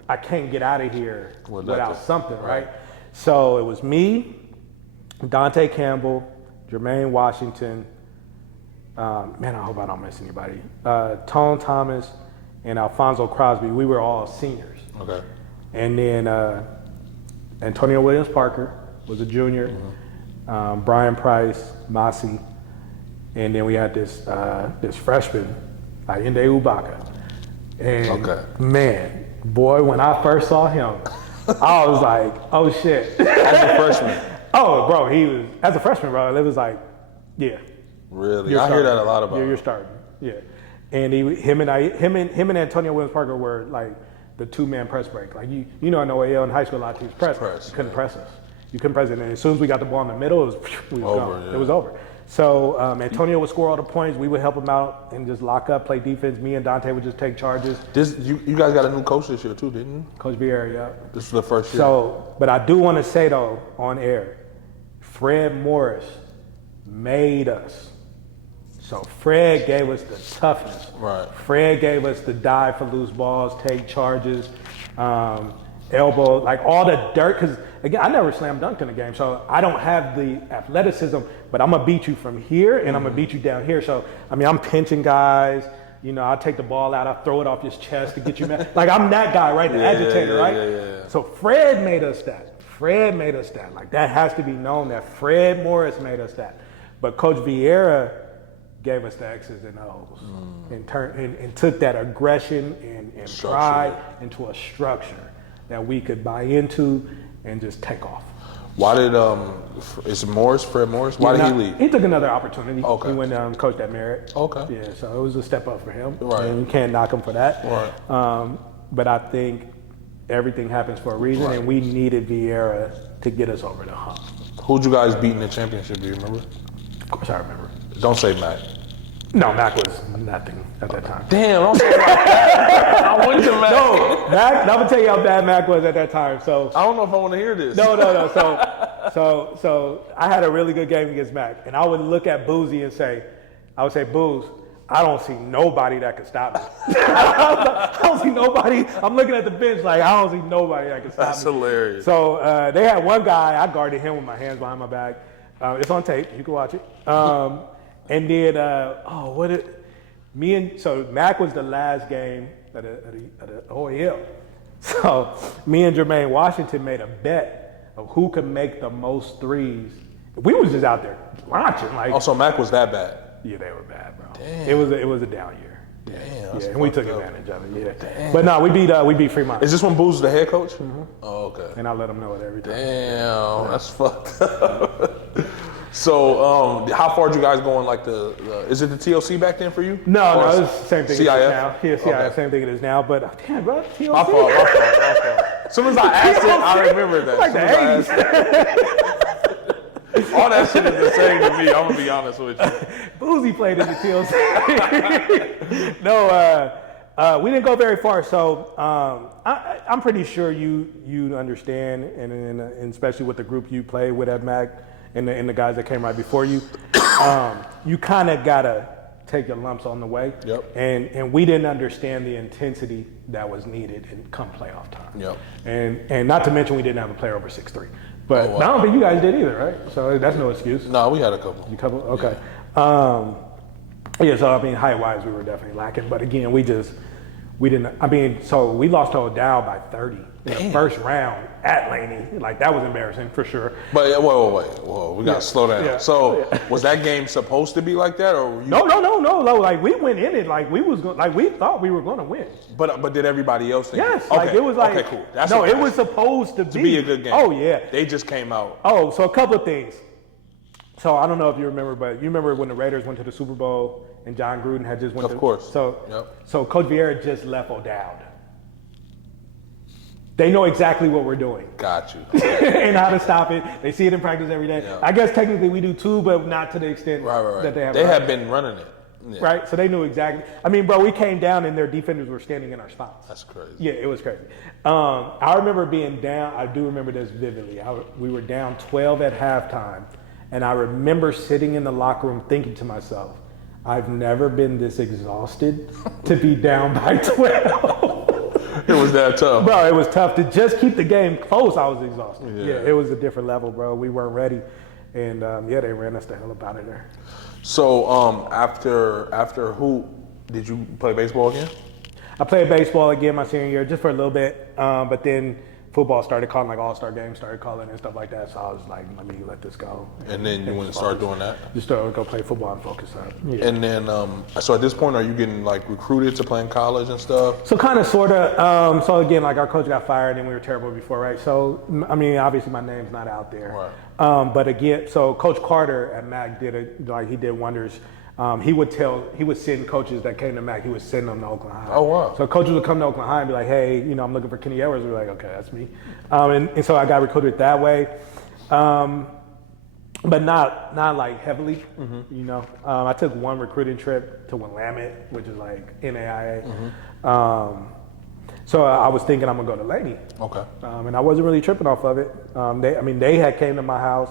I can't get out of here without something, right? So it was me, Dante Campbell, Jermaine Washington, man, I hope I don't miss anybody. Tone Thomas and Alfonso Crosby, we were all seniors. Okay. And then Antonio Williams Parker was a junior, Brian Price, Masi, and then we had this freshman, Ayinde Ubaka. And man, boy, when I first saw him, I was like, oh shit. As a freshman? Oh, bro, he was, as a freshman, bro, it was like, yeah. Really? I hear that a lot about him. You're starting, yeah. And him and Antonio Williams Parker were like the two-man press break. Like you know in OAL in high school, a lot of teams press. You couldn't press us. You couldn't press it. And as soon as we got the ball in the middle, it was over. Yeah. It was over. So Antonio would score all the points. We would help him out and just lock up, play defense. Me and Dante would just take charges. You guys got a new coach this year too, didn't you? Coach Vieira, yeah. This was the first year. So, but I do want to say though, on air, Fred Morris made us. So Fred gave us the toughness. Right. Fred gave us the dive for loose balls, take charges, elbow, like all the dirt. Because again, I never slam dunked in a game, so I don't have the athleticism. But I'm gonna beat you from here, and I'm gonna beat you down here. So I mean, I'm pinching guys. You know, I take the ball out, I throw it off his chest to get you mad. Like I'm that guy, right? The agitator, right? Yeah. So Fred made us that. Like that has to be known that Fred Morris made us that. But Coach Vieira gave us the X's and O's and took that aggression and pride into a structure that we could buy into and just take off. Why did is it Fred Morris? Why did he leave? He took another opportunity. Okay. He went coached at Merritt. Okay. Yeah, so it was a step up for him. Right. And you can't knock him for that. Right. But I think everything happens for a reason, and we needed Vieira to get us over the hump. Who'd you guys beat in the championship? Do you remember? Of course I remember. Don't say Mac. No, Mac was nothing at that time. Damn, don't say Mac. I went to Mac. No, Mac, I'm gonna tell you how bad Mac was at that time. So I don't know if I want to hear this. No. So I had a really good game against Mac, and I would look at Boozy and I would say, Booze, I don't see nobody that could stop me. I don't see nobody. I'm looking at the bench like I don't see nobody that can stop me. That's hilarious. So they had one guy, I guarded him with my hands behind my back. It's on tape, you can watch it. And then, so Mac was the last game at the OAL. So me and Jermaine Washington made a bet of who could make the most threes. We was just out there launching like. Oh, so Mac was that bad? Yeah, they were bad, bro. Damn. It was a down year. Damn. Yeah, and we took advantage of it. Yeah. Damn. But no, we beat Fremont. Is this when Boo's the head coach? Mm-hmm. Oh, okay. And I let him know it every time. Damn, that's fucked up. So, how far did you guys go on like is it the TLC back then for you? No, it's the same thing CIF? it is now. Yeah, CIF, same thing it is now, but damn, bro, TLC. My fault. As soon as I asked it, I remember that. Like the 80s. All that shit is the same to me, I'm gonna be honest with you. Boozy played in the TLC. We didn't go very far, so I'm pretty sure you understand, and especially with the group you played with at MAC and the guys that came right before you, you kind of gotta take your lumps on the way. Yep. And we didn't understand the intensity that was needed in come playoff time. Yep. And not to mention we didn't have a player over 6'3". But wow. I don't think you guys did either, right? So that's no excuse. No, we had a couple. You couple? Okay. Yeah, so I mean, height-wise, we were definitely lacking. But again, we didn't, I mean, so we lost to O'Dowd by 30 in the first round at Laney. Like, that was embarrassing for sure. But whoa, we gotta slow down. Yeah. So, was that game supposed to be like that, or were you... No. Like, we went in it like we thought we were gonna win. But did everybody else think? Yes, Okay. like it was like okay, cool. That's no, it was supposed to be a good game. Oh yeah, they just came out. Oh, so a couple of things. So I don't know if you remember, but you remember when the Raiders went to the Super Bowl and John Gruden had just went. Of course. So Coach Vieira just left O'Dowd. They know exactly what we're doing. Got you. And how to stop it. They see it in practice every day. Yeah. I guess technically we do too, but not to the extent that they have. They have been running it. Yeah. Right? So they knew exactly. I mean, bro, we came down and their defenders were standing in our spots. That's crazy. Yeah, it was crazy. I remember being down. I do remember this vividly. We were down 12 at halftime, and I remember sitting in the locker room thinking to myself, I've never been this exhausted to be down by 12. It was that tough. Bro, it was tough to just keep the game close. I was exhausted. Yeah, it was a different level, bro. We weren't ready. And they ran us the hell up out of there. So after hoop, did you play baseball again? I played baseball again my senior year just for a little bit, but then football started calling, like all-star games started calling and stuff like that. So I was like, let me let this go. And then you went and started doing that? Just started to go play football and focus on it. Yeah. And then, so at this point, are you getting like recruited to play in college and stuff? So kind of, sort of. So again, like our coach got fired and we were terrible before, right? So, I mean, obviously my name's not out there. Right. But again, so Coach Carter at MAC he did wonders. He would send coaches that came to MAC, he would send them to Oakland High. Oh, wow. So coaches would come to Oakland High and be like, hey, I'm looking for Kenny Edwards. We're like, okay, that's me. And so I got recruited that way. But not like heavily, I took one recruiting trip to Willamette, which is like NAIA. So I was thinking I'm gonna go to Laney. Okay. And I wasn't really tripping off of it. They had came to my house,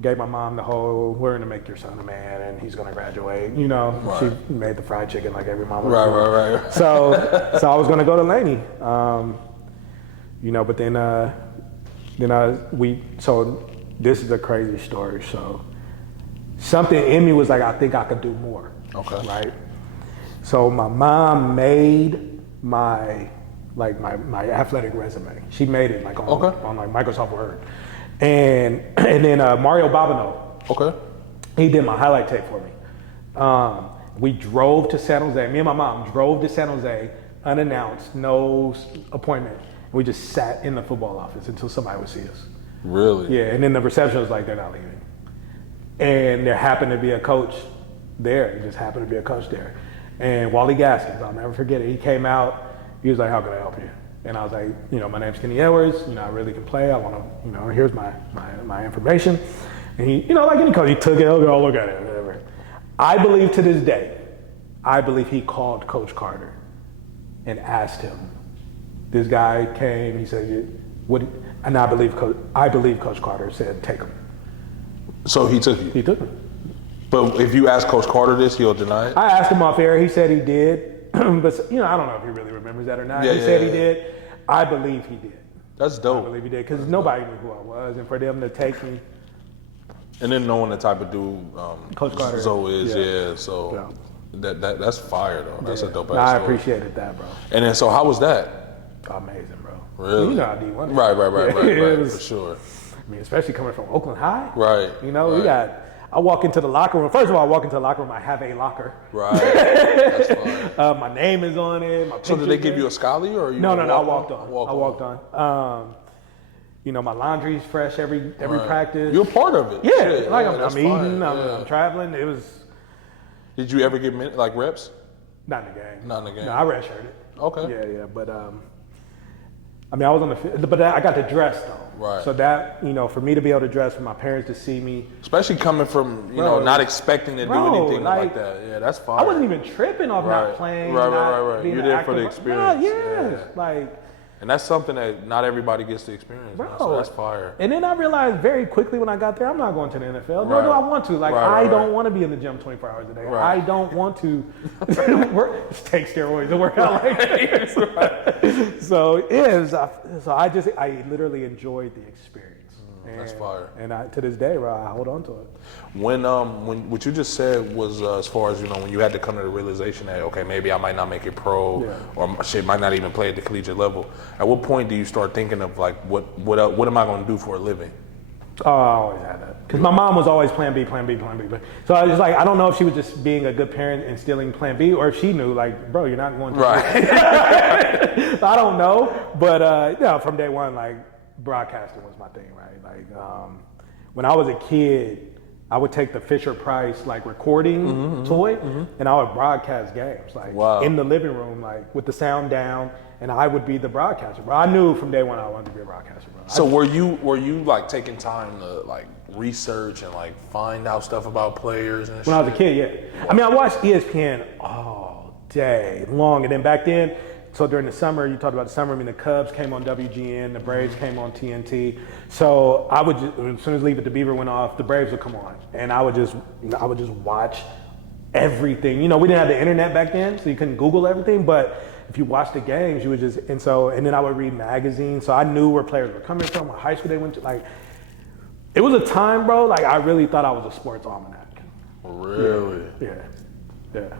gave my mom the whole, we're gonna make your son a man and he's gonna graduate. Right. She made the fried chicken like every mama. Right. So I was gonna go to Laney. But then so this is a crazy story. So something in me was like, I think I could do more. Okay. Right. So my mom made my athletic resume. She made it like on like Microsoft Word. And then Mario Babino. Okay. He did my highlight tape for me. We drove to San Jose. Me and my mom drove to San Jose, unannounced, no appointment. We just sat in the football office until somebody would see us. Really? Yeah, and then the reception was like, they're not leaving. And there happened to be a coach there. There just happened to be a coach there. And Wally Gaskins, I'll never forget it. He came out. He was like, how can I help you? And I was like, my name's Kenny Edwards. I really can play. I want to, here's my information. And he, like any coach, he took it. Oh, look at it, whatever. I believe to this day, he called Coach Carter and asked him. This guy came. He said, "What?" And I believe Coach Carter said, "Take him." So he took you. He took him. But if you ask Coach Carter this, he'll deny it? I asked him off air. He said he did. But, I don't know if he really remembers that or not. He said he did. I believe he did. That's dope. I believe he did. Because nobody knew who I was. And for them to take me. And then knowing the type of dude Coach Carter Zoe is, so that's fire, though. That's a dope ass story. I appreciated that, bro. And then, so how was that? Amazing, bro. Really? You know how D1 is. Right, for sure. I mean, especially coming from Oakland High. Right. I walk into the locker room. First of all, I walk into the locker room, I have a locker. Right. That's fine. My name is on it. My so did they give you a Scally or you? No, I walked on. I walked on. My laundry's fresh every practice. You're part of it. Yeah, Shit, I'm eating, I'm traveling. It was. Did you ever get reps? Not in the game. Not in the game. No, I redshirted. Okay. Yeah, but I was on the field, but I got to dress though. Right. So that, for me to be able to dress, for my parents to see me. Especially coming from, not expecting to do anything like that. Yeah, that's fine. I wasn't even tripping off not playing. Right. You're there for the experience. And that's something that not everybody gets to experience. Bro, so that's fire. And then I realized very quickly when I got there, I'm not going to the NFL. Nor do I want to. I don't want to be in the gym 24 hours a day. I don't want to take steroids and work out like that. So I literally enjoyed the experience. That's fire. And to this day, bro, I hold on to it. When what you just said was as far as when you had to come to the realization that okay, maybe I might not make it pro, or shit might not even play at the collegiate level. At what point do you start thinking of like what am I going to do for a living? Oh, I always had that because my mom was always plan B. So I was like, I don't know if she was just being a good parent and instilling plan B, or if she knew like, bro, you're not going to. Right. I don't know, but from day one, like broadcasting was my thing, right? Like when I was a kid, I would take the Fisher-Price like recording toy, and I would broadcast games like in the living room, like with the sound down, and I would be the broadcaster. Bro, I knew from day one I wanted to be a broadcaster, bro. So were you like taking time to like research and like find out stuff about players and shit? When I was a kid, yeah. I mean, I watched ESPN all day long, and then back then. So during the summer, you talked about the summer. I mean, the Cubs came on WGN, the Braves came on TNT. So I would just, as soon as Leave It to Beaver went off, the Braves would come on, and I would just watch everything. We didn't have the internet back then, so you couldn't Google everything. But if you watched the games, you would just and then I would read magazines, so I knew where players were coming from, what high school they went to. Like, it was a time, bro. Like I really thought I was a sports almanac. Really? Yeah.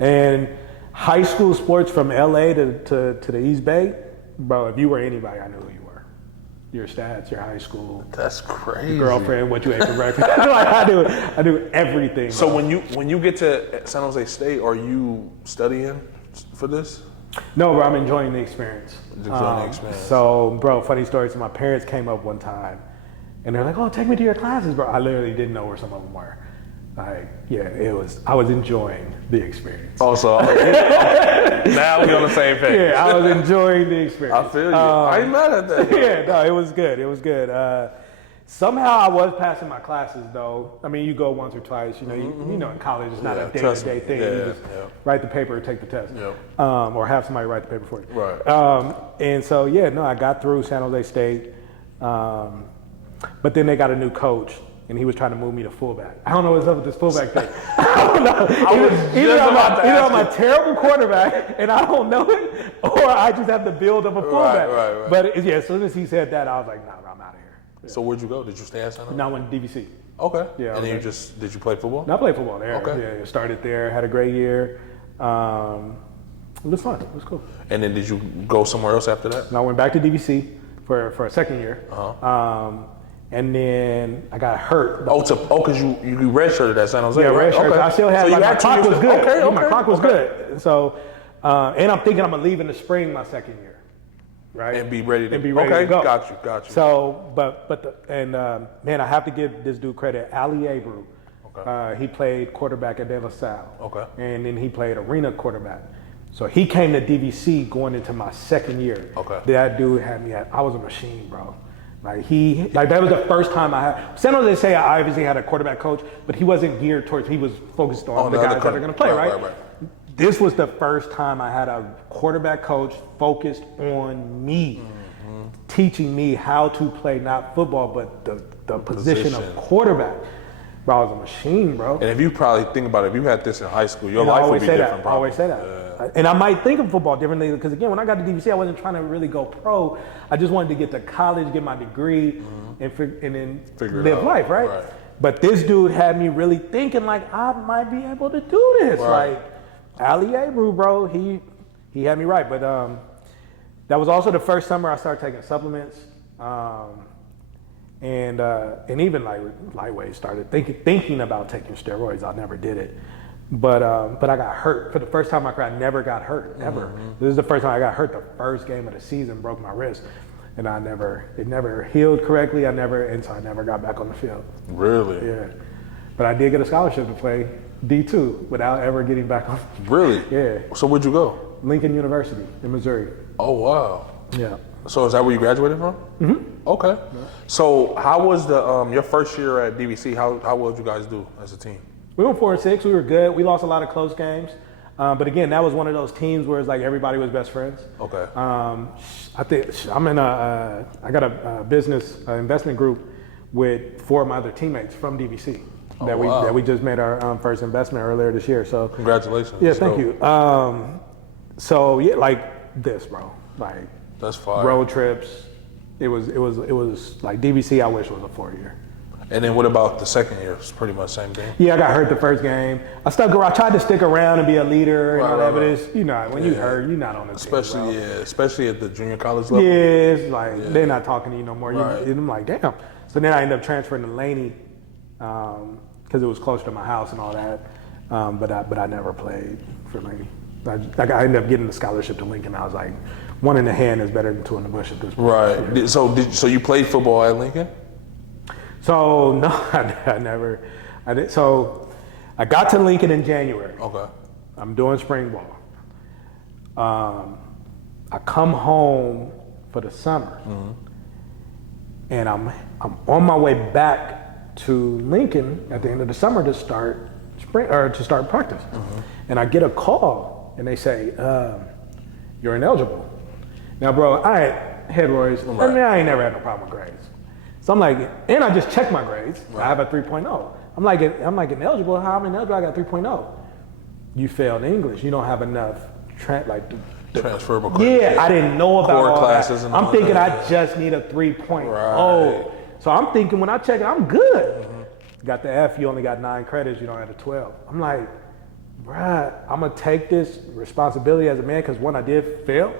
And high school sports from LA to the East Bay, bro, if you were anybody, I knew who you were. Your stats, your high school. That's crazy. Your girlfriend, what you ate for breakfast. Like, I knew everything. So bro. when you get to San Jose State, are you studying for this? No, bro, I'm enjoying the experience. So, bro, funny story. So my parents came up one time, and they're like, "Oh, take me to your classes, bro." I literally didn't know where some of them were. Like, I was enjoying the experience. Oh, so now we on the same page. Yeah, I was enjoying the experience. I feel you. I ain't mad at that. Yeah, no, it was good. Somehow I was passing my classes though. I mean, you go once or twice. You know, in college it's not a day-to-day thing. You just write the paper or take the test, or have somebody write the paper for you. Right. And so I got through San Jose State, but then they got a new coach. And he was trying to move me to fullback. I don't know what's up with this fullback thing. I don't know. Either I'm a terrible quarterback and I don't know it, or I just have to build up a fullback. Right. But as soon as he said that, I was like, nah, bro, I'm out of here. Yeah. So where'd you go? Did you stay at San Jose? No, I went to DVC. Okay. Yeah. And then did you play football? No, I played football there. Okay. Yeah, started there, had a great year. It was fun. It was cool. And then did you go somewhere else after that? And I went back to DVC for a second year. And then I got hurt. Because you redshirted at San Jose. Yeah, right? redshirted. Okay. I still had, my clock was good. Okay. My clock was good. So, and I'm thinking I'm going to leave in the spring my second year. Right? And be ready to go. Got you. So, man, I have to give this dude credit. Ali Abreu. Okay. He played quarterback at De La Salle. Okay. And then he played arena quarterback. So he came to DVC going into my second year. Okay. That dude had me I was a machine, bro. Like that was the first time I had. San Jose State, I obviously had a quarterback coach, but he wasn't geared towards. He was focused on the guys that are going to play, right? This was the first time I had a quarterback coach focused on me, teaching me how to play not football, but the position of quarterback. Bro, I was a machine, bro. And if you probably think about it, if you had this in high school, your life would be different. I always say that. And I might think of football differently because, again, when I got to DVC, I wasn't trying to really go pro. I just wanted to get to college, get my degree, and then live life, right? But this dude had me really thinking, like, I might be able to do this. Like, Ali Abreu, bro, he had me right. But that was also the first summer I started taking supplements. And even like lightweight started thinking about taking steroids. I never did it, but I got hurt for the first time. I never got hurt ever. This is the first time I got hurt. The first game of the season, broke my wrist, and it never healed correctly. So I never got back on the field. Really? Yeah, but I did get a scholarship to play D2 without ever getting back on. Really? Yeah. So where'd you go? Lincoln University in Missouri. Oh wow. Yeah. So is that where you graduated from? Mm-hmm. Okay. Yeah. So how was the your first year at DVC? How well did you guys do as a team? We went 4-6. We were good. We lost a lot of close games. But again, that was one of those teams where it's like everybody was best friends. Okay. I think I got a business investment group with 4 of my other teammates from DVC that we just made our first investment earlier this year. So congratulations. Yeah, thank you. So yeah, like this, bro. Like that's fire. Road trips. It was like DVC. I wish was a 4-year. And then what about the second year? It's pretty much the same thing. Yeah, I got hurt the first game. I tried to stick around and be a leader and all that, but it's, you know, when you hurt, you're not on the team, especially at the junior college level. Yeah, it's like they're not talking to you no more. Right. I'm like, damn. So then I ended up transferring to Laney because it was closer to my house and all that. But I never played for Laney. I ended up getting the scholarship to Lincoln. I was like, 1 in the hand is better than 2 in the bush at this point. Right. Yeah. So you played football at Lincoln? So no, I never. I did. So I got to Lincoln in January. Okay. I'm doing spring ball. I come home for the summer, and I'm on my way back to Lincoln at the end of the summer to start practice. And I get a call, and they say, "You're ineligible." Now, bro, I had hemorrhoids. Right. I mean, I ain't never had no problem with grades. So I'm like, and I just checked my grades. Right. I have a 3.0. I'm like ineligible. How I'm ineligible? I got 3.0. You failed English. You don't have enough transferable. Yeah, I didn't know about core all classes. That. And I'm thinking I just need a 3.0. Right. So I'm thinking when I check it, I'm good. Got the F. You only got 9 credits. You don't have a 12. I'm like, bruh, I'm gonna take this responsibility as a man because 1, I did fail,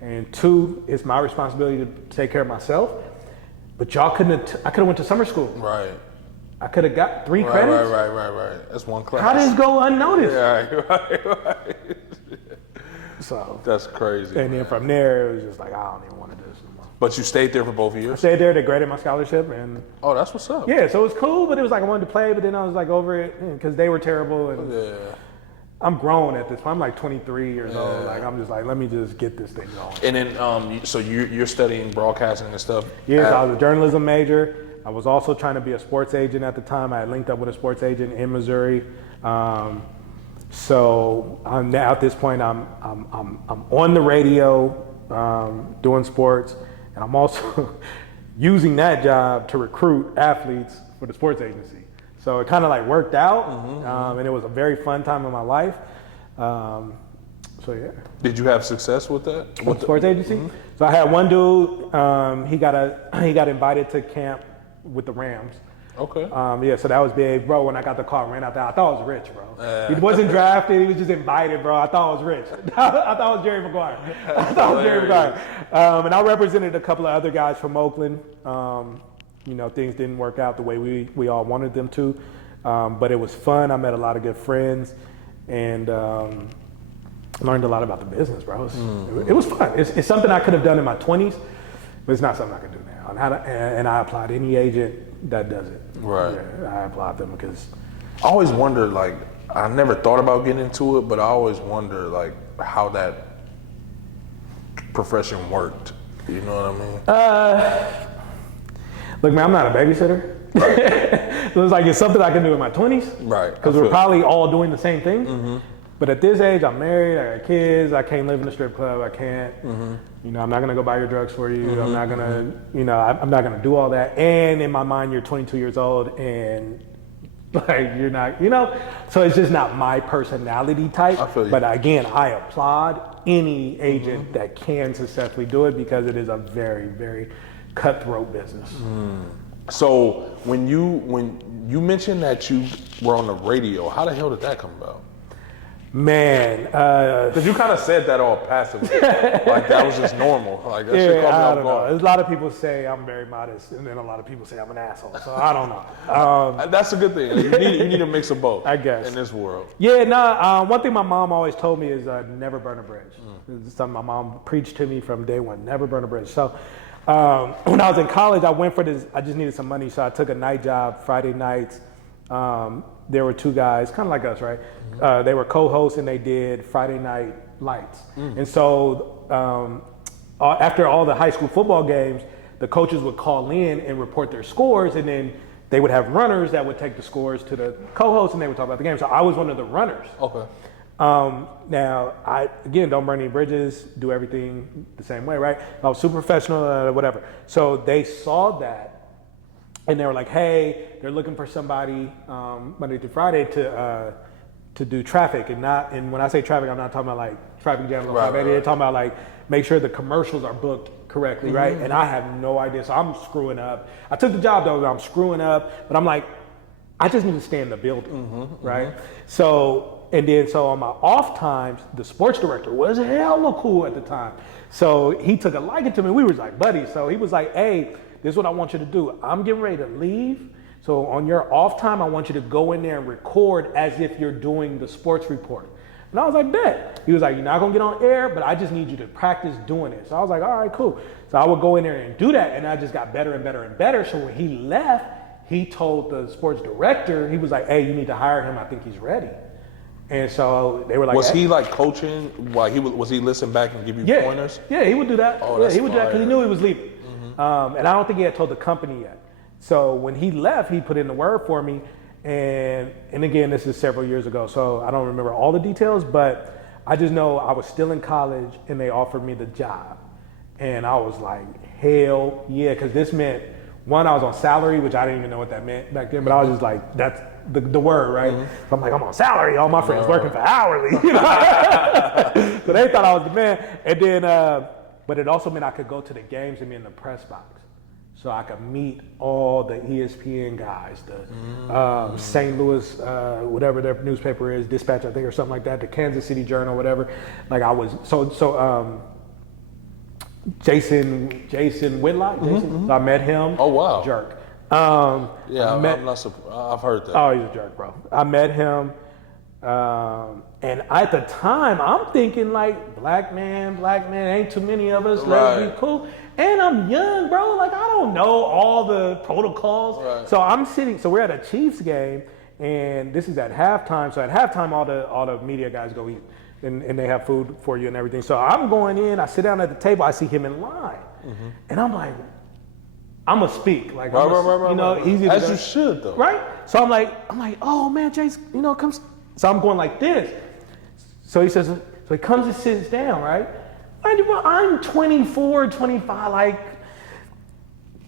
and 2, it's my responsibility to take care of myself. But y'all I could have went to summer school. Right. I could have got 3 credits. Right. That's 1 class. How does it go unnoticed? Yeah, right. So. That's crazy. And then from there, it was just like, I don't even want to do this anymore. But you stayed there for both years? I stayed there. They graded my scholarship. And oh, that's what's up. Yeah, so it was cool, but it was like I wanted to play, but then I was like over it because they were terrible. And yeah. I'm grown at this point. I'm like 23 years old. Like I'm just like, let me just get this thing going. And then, so you're studying broadcasting and stuff? Yes, I was a journalism major. I was also trying to be a sports agent at the time. I had linked up with a sports agent in Missouri. So now at this point, I'm on the radio doing sports, and I'm also using that job to recruit athletes for the sports agency. So it kind of like worked out, and it was a very fun time in my life. So yeah. Did you have success with that? With the sports agency? So I had one dude. He got invited to camp with the Rams. Okay. Yeah. So that was big, bro. When I got the call, ran out there. I thought I was rich, bro. He wasn't drafted. He was just invited, bro. I thought I was rich. I thought I was Jerry Maguire. And I represented a couple of other guys from Oakland. You know, things didn't work out the way we all wanted them to, but it was fun. I met a lot of good friends, and learned a lot about the business, bro. It was fun. It's something I could have done in my 20s, but it's not something I can do now. And I applaud any agent that does it. Right. Yeah, I applaud them because I always wondered, like, I never thought about getting into it, but I always wonder, like, how that profession worked. You know what I mean? Look, man, I'm not a babysitter. Right. So it's like it's something I can do in my 20s. Right. Because we're probably all doing the same thing. But at this age, I'm married, I got kids, I can't live in a strip club, I can't, you know, I'm not gonna go buy your drugs for you, I'm not gonna, you know, I'm not gonna do all that. And in my mind, you're 22 years old and like you're not, you know, so it's just not my personality type. I feel you. But again, I applaud any agent that can successfully do it because it is a very, very cutthroat business. So when you mentioned that you were on the radio, how the hell did that come about? Man, because you kind of said that all passively, like that was just normal. Like that shit caught me off guard. There's a lot of people say I'm very modest, and then a lot of people say I'm an asshole. So I don't know. That's a good thing. You need a mix of both. I guess in this world. Yeah, one thing my mom always told me is never burn a bridge. It's something my mom preached to me from day one. Never burn a bridge. So when I was in college, I went for this. I just needed some money, so I took a night job Friday nights. There were 2 guys, kind of like us, right? They were co-hosts and they did Friday night lights. And so after all the high school football games, the coaches would call in and report their scores, and then they would have runners that would take the scores to the co-host, and they would talk about the game. So I was one of the runners. Okay. Now, I, again, don't burn any bridges, do everything the same way, right? I was super professional, whatever. So they saw that, and they were like, hey, they're looking for somebody Monday through Friday to do traffic. And when I say traffic, I'm not talking about like traffic jam. Right. They're talking about like make sure the commercials are booked correctly, right? And I have no idea, so I'm screwing up. I took the job though, I'm screwing up, but I'm like, I just need to stay in the building, right? So on my off times, the sports director was hella cool at the time. So he took a liking to me. We was like buddies. So he was like, hey, this is what I want you to do. I'm getting ready to leave. So on your off time, I want you to go in there and record as if you're doing the sports report. And I was like, bet. He was like, you're not gonna get on air, but I just need you to practice doing it. So I was like, all right, cool. So I would go in there and do that, and I just got better and better and better. So when he left, he told the sports director, he was like, hey, you need to hire him. I think he's ready. And so they were like, was he like coaching? Like was he listen back and give you pointers? Yeah, he would do that. Oh, yeah, he would do that because he knew he was leaving. And I don't think he had told the company yet. So when he left, he put in the word for me. And again, this is several years ago, so I don't remember all the details, but I just know I was still in college and they offered me the job. And I was like, hell yeah, because this meant, one, I was on salary, which I didn't even know what that meant back then, but I was just like, that's the word, right? So I'm like, I'm on salary, all my friends working for hourly. You know? So they thought I was the man. And then, but it also meant I could go to the games and be in the press box. So I could meet all the ESPN guys, the St. Louis, whatever their newspaper is, Dispatch, I think, or something like that, the Kansas City Journal, whatever. Like I was, Jason Whitlock, so I met him. Oh, wow. Jerk. Yeah, I'm not surprised. I've heard that. Oh, he's a jerk, bro. I met him. And at the time, I'm thinking like, black man, ain't too many of us, let's be cool. And I'm young, bro. Like, I don't know all the protocols. Right. So I'm sitting, so we're at a Chiefs game, and this is at halftime. So at halftime, all the media guys go eat, and they have food for you and everything. So I'm going in, I sit down at the table, I see him in line. And I'm like, I'm gonna speak. Like, easy as you should, though. Right? So I'm like, oh man, Jace, come. So I'm going like this. So he says, so he comes and sits down, right? I'm 24, 25, like,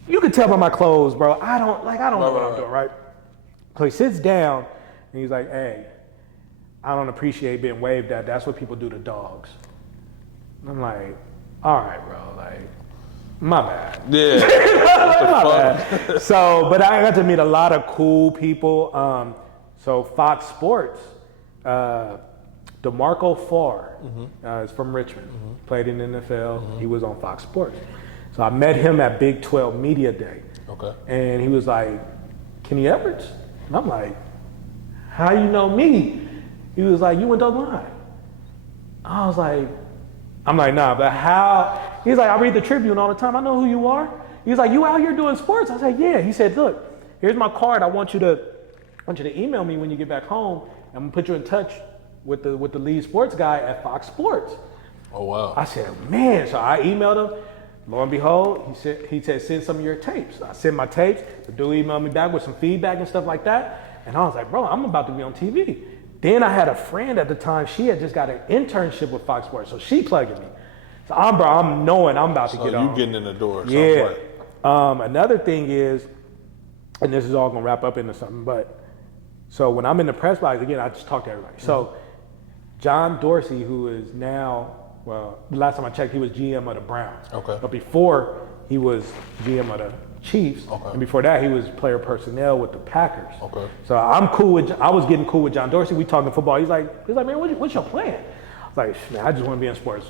you can tell by my clothes, bro. I don't know what I'm doing, right? So he sits down and he's like, hey, I don't appreciate being waved at. That's what people do to dogs. And I'm like, all right, bro, like, my bad. Yeah. My bad. So, but I got to meet a lot of cool people. So Fox Sports, DeMarco Farr is from Richmond, played in the NFL. He was on Fox Sports. So I met him at Big 12 Media Day. Okay. And he was like, Kenny Everett? And I'm like, how you know me? He was like, you went to line. I was like, I'm like, nah, but how? He's like, I read the Tribune all the time. I know who you are. He's like, you out here doing sports? I said, yeah. He said, look, here's my card. I want you to email me when you get back home. I'm gonna put you in touch with the lead sports guy at Fox Sports. Oh wow. I said, man. So I emailed him. Lo and behold, he said send some of your tapes. I sent my tapes. The dude emailed me back with some feedback and stuff like that. And I was like, bro, I'm about to be on TV. Then I had a friend at the time. She had just got an internship with Fox Sports, so she plugged me. So I'm knowing I'm about to get on. You getting in the door. Yeah. Another thing is, and this is all gonna wrap up into something, but so when I'm in the press box, again, I just talk to everybody. So John Dorsey, who is now, well, the last time I checked, he was GM of the Browns. Okay. But before, he was GM of the Chiefs. Okay. And before that, he was player personnel with the Packers. Okay. So I was getting cool with John Dorsey. We talking football. He's like, man, what's your plan? I was like, man, I just want to be in sports,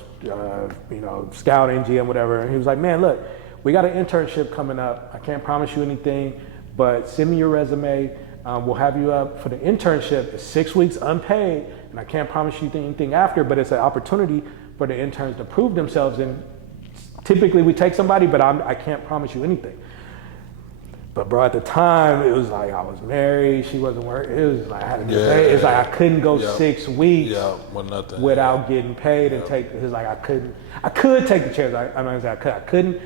scouting, GM, whatever. And he was like, man, look, we got an internship coming up. I can't promise you anything, but send me your resume. We'll have you up for the internship. It's 6 weeks unpaid, and I can't promise you anything after, but it's an opportunity for the interns to prove themselves. And typically we take somebody, but I can't promise you anything. But bro, at the time, it was like I was married. She wasn't working. It was like I had to get paid. It's like I couldn't go 6 weeks without getting paid and take. It's like I couldn't. I could take the chance. I'm not gonna say I could. I couldn't.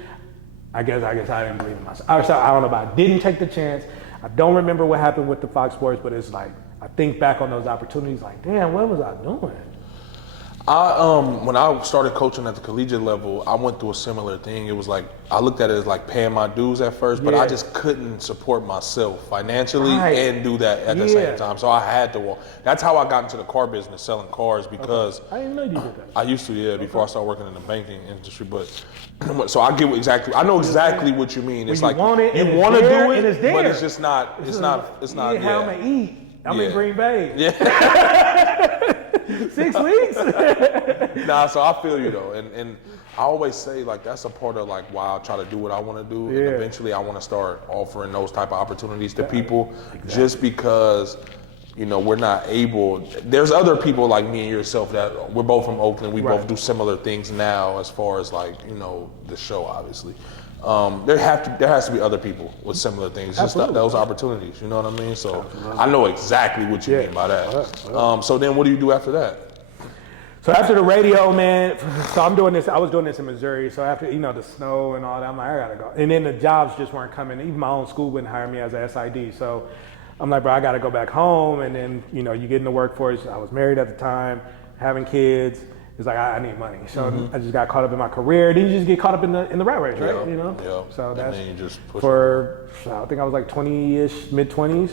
I guess I didn't believe in myself. I don't know, but I didn't take the chance. I don't remember what happened with the Fox Sports, but it's like I think back on those opportunities. Like, damn, what was I doing? When I started coaching at the collegiate level, I went through a similar thing. It was like I looked at it as like paying my dues at first, but I just couldn't support myself financially and do that at the same time. So I had to walk. That's how I got into the car business, selling cars, because I didn't know you did that. I used to, before I started working in the banking industry. But so I know exactly what you mean. It's like you want to do it, but it's just not. It's not. How am I eat? I'm in Green Bay. Yeah. 6 weeks? Nah, so I feel you though, and I always say like that's a part of like why I try to do what I want to do, and eventually I want to start offering those type of opportunities to people, just because we're not able. There's other people like me and yourself that we're both from Oakland. We both do similar things now, as far as like the show, obviously. There has to be other people with similar things, just those opportunities. You know what I mean? So I know exactly what you mean by that. So then, what do you do after that? So after the radio, man. So I'm doing this. I was doing this in Missouri. So after the snow and all that, I'm like, I gotta go. And then the jobs just weren't coming. Even my own school wouldn't hire me as an SID. So I'm like, bro, I gotta go back home. And then you get in the workforce. I was married at the time, having kids. It's like I need money, so I just got caught up in my career. Then you just get caught up in the rat race, right? So that's I think I was like 20-ish, mid-20s.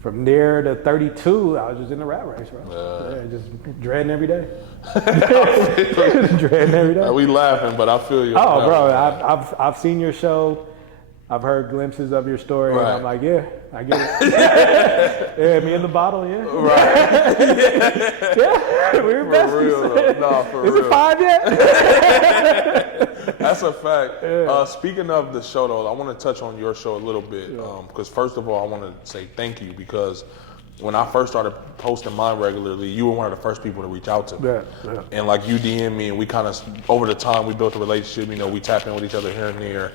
From there to 32, I was just in the rat race, bro. Just dreading every day. Dreading every day. We laughing, but I feel you. Oh, bro, I've seen your show. I've heard glimpses of your story, and I'm like, yeah, I get it. Me in the bottle, yeah. Right. Yeah, we were besties. For real, no, for real. Is it 5 yet? That's a fact. Yeah. Speaking of the show, though, I want to touch on your show a little bit, because first of all, I want to say thank you, because when I first started posting mine regularly, you were one of the first people to reach out to me. Yeah. And like you DM me, and we kind of, over the time, we built a relationship. We tap in with each other here and there.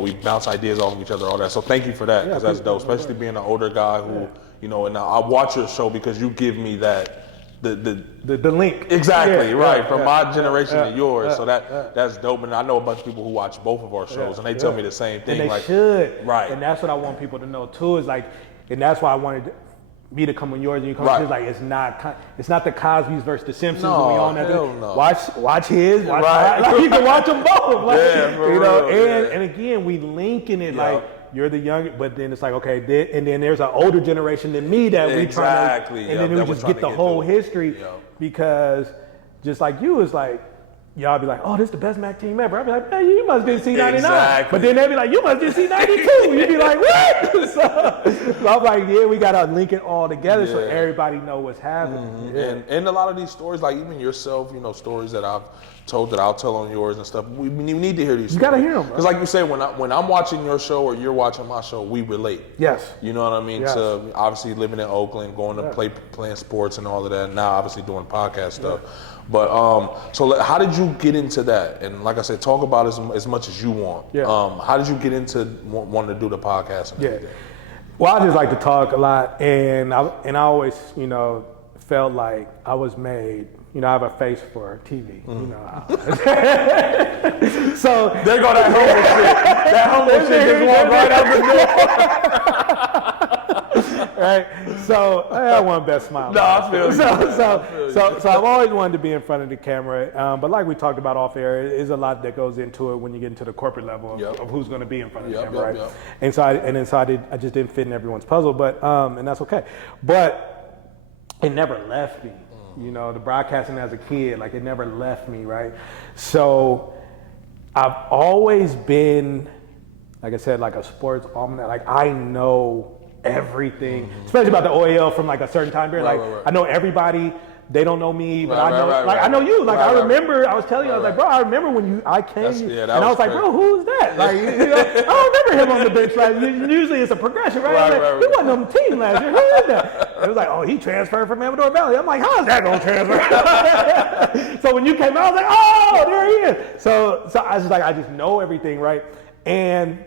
We bounce ideas off of each other, all that. So thank you for that, because that's dope. Especially being an older guy who, and I watch your show because you give me that the link. Exactly, right. From my generation to yours. So that's dope. And I know a bunch of people who watch both of our shows, and they tell me the same thing. And they should. Right. And that's what I want people to know too. Is like, and that's why I wanted me to come on yours, and you come on his. Like, it's not the Cosby's versus the Simpsons. No, when we on that. No. Watch his. Watch mine. Like, you can watch them both. Like, for real, and again, we linking it like you're the young, but then it's like okay, and then there's an older generation than me that we try to, and then we just get the whole history because just like you is like. Y'all be like, oh, this is the best MAC team ever. I'll be like, man, you must have been C99. Exactly. But then they'll be like, you must have been C92. You'd be like, what? so I'm like, yeah, we got to link it all together so everybody know what's happening. Mm-hmm. Yeah. And a lot of these stories, like even yourself, stories that I've told that I'll tell on yours and stuff, we need to hear these stories. You got to hear them. Because like you say, when I'm watching your show or you're watching my show, we relate. Yes. You know what I mean? Yes. To obviously living in Oakland, going to playing sports and all of that, now obviously doing podcast stuff. But so how did you get into that? And like I said, talk about it as much as you want. Yeah. How did you get into wanting to do the podcast and everything? Well, I just like to talk a lot, and I always, felt like I was made. I have a face for TV. So there go that homeless shit. That homeless shit just walked right out the door. Right. So I want best smile. No, I feel you. So I've always wanted to be in front of the camera. But like we talked about off air, there's a lot that goes into it when you get into the corporate level of who's going to be in front of the camera, right? Yep. And so I just didn't fit in everyone's puzzle, but and that's okay. But it never left me. The broadcasting as a kid, like it never left me, right? So I've always been, like I said, like a sports almanac. Like I know everything, especially about the OAL from like a certain time period. Right. I know everybody. They don't know me, but I know, I know you. Like I remember, I was telling you, I was like, bro, I remember when I came, and I was like, bro, who's that? Like, I don't remember him on the bench last year. Usually it's a progression, right? He wasn't on the team last year. Who is that? It was like, oh, he transferred from Amador Valley. I'm like, how is that gonna transfer? So when you came out, I was like, oh, there he is. So I was just like, I just know everything, right? And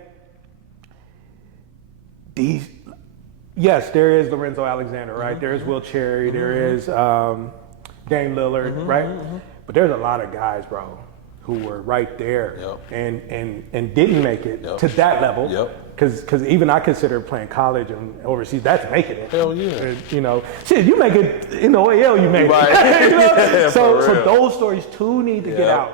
yes, there is Lorenzo Alexander, right? There's Will Cherry, there is Dame Lillard, right? But there's a lot of guys, bro, who were right there and didn't make it to that level. Because even I consider playing college and overseas, that's making it. Hell yeah. And, you know, shit, you make it in the OAL, you make it. You know? So those stories too need to get out.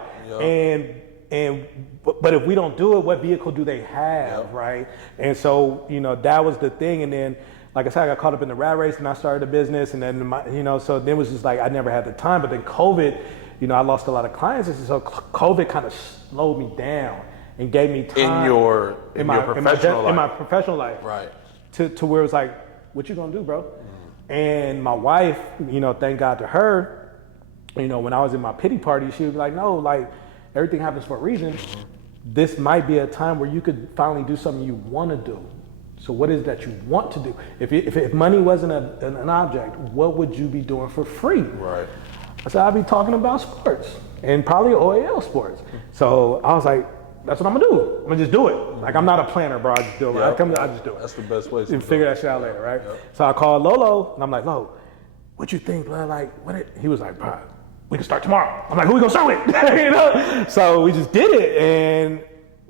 But if we don't do it, what vehicle do they have, right? And so, you know, that was the thing. And then, like I said, I got caught up in the rat race and I started a business. And then, you know, so then it was just like I never had the time. But then COVID, you know, I lost a lot of clients. And so COVID kind of slowed me down and gave me time in my professional life, right? To where it was like, what you gonna do, bro? And my wife, you know, thank God to her, you know, when I was in my pity party, she would be like, no, like everything happens for a reason. This might be a time where you could finally do something you want to do. So what is that you want to do? If money wasn't an object, what would you be doing for free? Right. I said I'd be talking about sports and probably OAL sports. So I was like, that's what I'm gonna do. I'm gonna just do it. Like I'm not a planner, bro. I just do it. I just do it. That's the best way to figure that shit out later, right? So I called Lolo and I'm like, Lo, what you think, bro? Like, he was like, bro, we can start tomorrow. I'm like, who we gonna start with? You know? So we just did it, and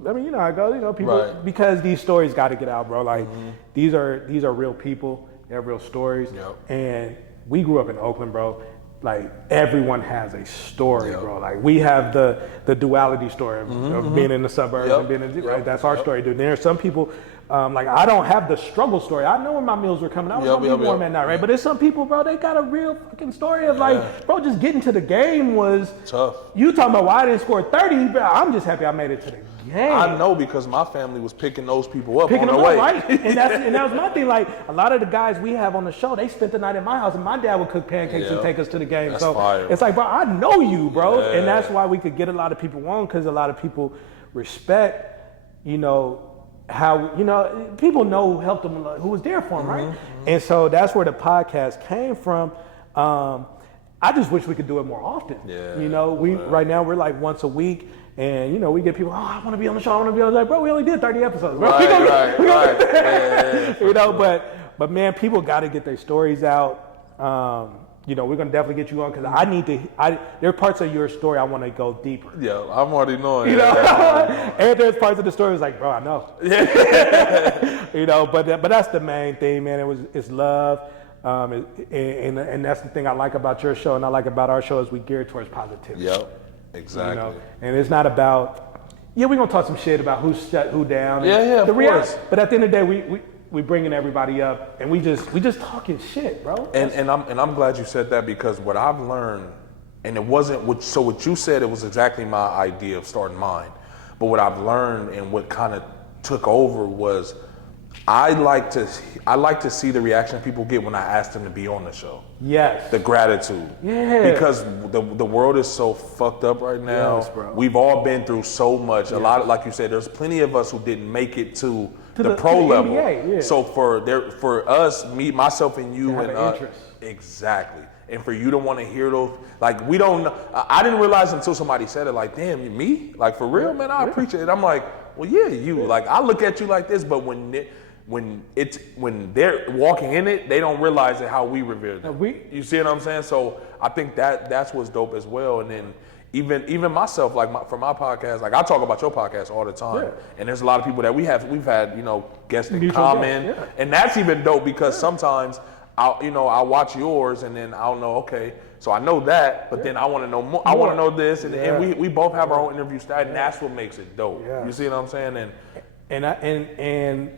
I mean, you know, I go, you know, people because these stories got to get out, bro. Like these are real people. They have real stories, and we grew up in Oakland, bro. Like everyone has a story, bro. Like we have the duality story of being in the suburbs and being in right. That's our story, dude. There are some people, like I don't have the struggle story. I know when my meals were coming. I was gonna be warm at night, right? But there's some people, bro. They got a real fucking story of like, bro, just getting to the game was tough. You talking about why I didn't score 30? But I'm just happy I made it to the game. I know because my family was picking those people up on the way. Right? And that was my thing. Like a lot of the guys we have on the show, they spent the night at my house, and my dad would cook pancakes and take us to the game. That's so fire. It's like, bro, I know you, bro, and that's why we could get a lot of people on because a lot of people respect, you know, how, you know, people know helped them who was there for them, right? And so that's where the podcast came from. I just wish we could do it more often. You know, right now we're like once a week. And, you know, we get people, I want to be on the show, I want to be on the show. Like, bro, we only did 30 episodes, bro. Right. You know, but man, people got to get their stories out. You know, we're going to definitely get you on because there are parts of your story I want to go deeper. Yeah, I'm already knowing. You know, and there's parts of the story that's like, bro, I know. You know, but that's the main thing, man. It's love. And that's the thing I like about your show and I like about our show is we gear towards positivity. Yep. Exactly. You know? And it's not about, we're going to talk some shit about who shut who down. Of course. But at the end of the day, we bringing everybody up and we just talking shit, bro. And I'm glad you said that because what I've learned, and it wasn't, what you said, it was exactly my idea of starting mine. But what I've learned and what kind of took over was I like to see the reaction people get when I ask them to be on the show. Yes. The gratitude. Yeah. Because the world is so fucked up right now. Yes, bro. We've all been through so much. A lot of, like you said, there's plenty of us who didn't make it to the pro level. NBA, So for us, me, myself, and you, and exactly. And for you to want to hear those, like we don't. I didn't realize until somebody said it. Like, damn, me? Like for real, man? I appreciate it. I'm like, well, yeah, you. Like I look at you like this, but when they're walking in it, they don't realize how we revere them. You see what I'm saying? So I think that's what's dope as well. And then even myself, like for my podcast, like I talk about your podcast all the time, and there's a lot of people that we've had, you know, guests in common, and that's even dope because sometimes I'll watch yours and then I'll know, okay, so I know that, but then I want to know more. I want to know this, and we both have our own interview style, and that's what makes it dope. You see what I'm saying? And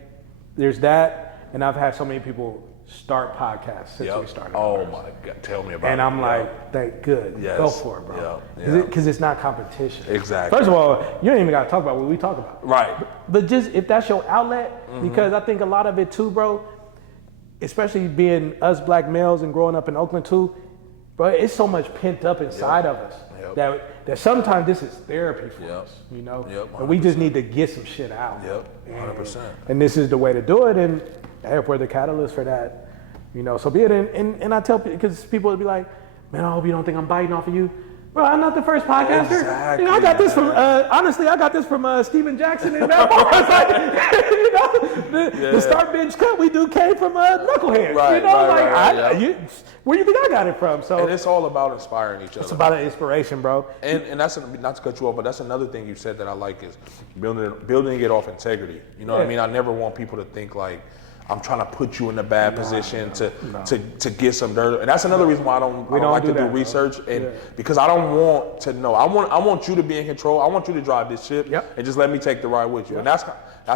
there's that, and I've had so many people start podcasts since we started. Oh my God, tell me about it. And I'm like, good, go for it, bro. Because it's not competition. Exactly. First of all, you don't even got to talk about what we talk about. Right. But just if that's your outlet, because I think a lot of it too, bro, especially being us black males and growing up in Oakland too, bro, it's so much pent up inside of us that sometimes this is therapy for us, you know? And we just need to get some shit out. 100%. And this is the way to do it, and if we're the catalyst for that, you know, so be it. And I tell people, because people would be like, man, I hope you don't think I'm biting off of you. Bro, I'm not the first podcaster. Exactly. You know, I got this from, honestly, I got this from Steven Jackson and that bar. You know, the start bench cut we do came from Knucklehead. Right, you know, right, where you think I got it from? So and it's all about inspiring each other. It's about an inspiration, bro. And that's, not to cut you off, but that's another thing you said that I like is building it off integrity. You know what I mean? I never want people to think like, I'm trying to put you in a bad position to get some dirt. And that's another reson why I don't like to do research. And because I don't want to know. I want you to be in control. I want you to drive this ship and just let me take the ride with you. And that's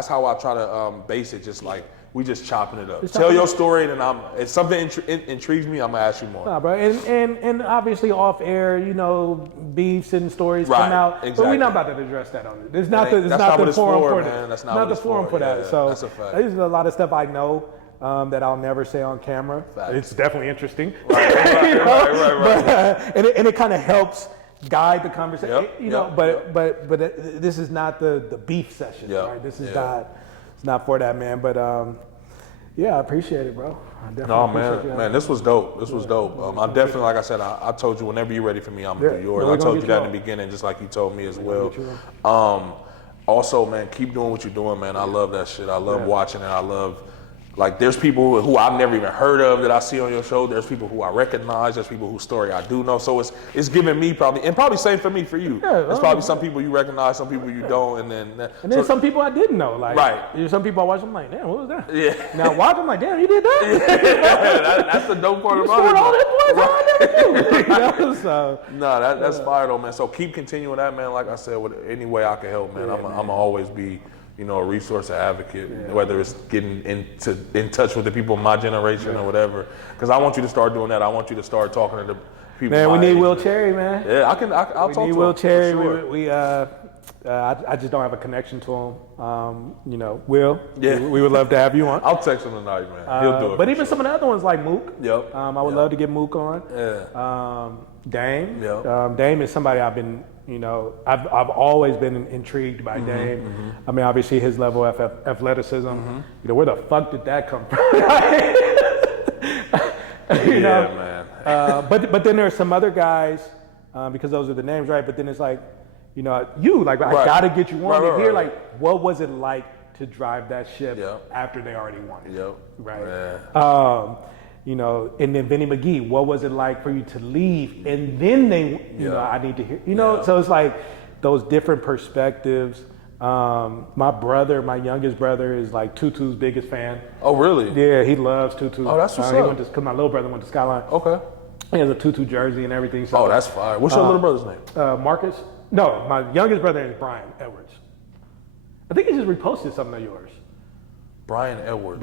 how I try to base it. Just like we just chopping it up. Tell your story, and if something intrigues me, I'm gonna ask you more. Nah, bro. And obviously off air, you know, beefs and stories come out. Exactly. But we're not about to address that on it. It's not the forum for that. That's not the forum for that. So that's a fact. There's a lot of stuff I know that I'll never say on camera. Facts. It's definitely interesting. Right. And it kind of helps guide the conversation. But this is not the beef session, right? This is not for that, man. But I appreciate it, bro. Man, this was dope. This was dope. I definitely, like I said, I told you whenever you're ready for me, I'm gonna do yours. I told you that in the beginning, just like you told me as well. Also, man, keep doing what you're doing, man. I love that shit. I love watching it. I love. Like, there's people who I've never even heard of that I see on your show. There's people who I recognize. There's people whose story I do know. So it's giving me probably same for me for you. There's probably some people you recognize, some people you don't, and then some people I didn't know. Like, there's some people I watch. I'm like, damn, what was that? Yeah. Now watch, I'm like, damn, you did that. That's the dope part about it. All that boys, that's fire though, man. So keep continuing that, man. Like I said, with any way I can help, man. I'm always be. You know, a resource, an advocate, whether it's getting in touch with the people of my generation or whatever. Because I want you to start doing that. I want you to start talking to the people. Man, we need Will Cherry, man. Yeah, I'll talk to him. We need Will Cherry. Sure. I just don't have a connection to him. You know, Will. Yeah. We would love to have you on. I'll text him tonight, man. He'll do it. But even some of the other ones like Mook. Yep. I would love to get Mook on. Yeah. Dame. Yep. Dame is somebody I've been. You know, I've always been intrigued by Dame. I mean, obviously his level of athleticism. You know, where the fuck did that come from? you know? Man. But then there are some other guys because those are the names, right? But then it's like, you know, I gotta get you on to hear like what was it like to drive that ship after they already won it? Right. Yeah. You know, and then Vinny McGee, what was it like for you to leave? And then you know, I need to hear, you know, so it's like those different perspectives. My youngest brother is like Tutu's biggest fan. Oh, really? Yeah, he loves Tutu. Oh, that's what's up. Because my little brother went to Skyline. Okay. He has a Tutu jersey and everything. So, that's fire. What's your little brother's name? Marcus. No, my youngest brother is Brian Edwards. I think he just reposted something of yours. Brian Edwards.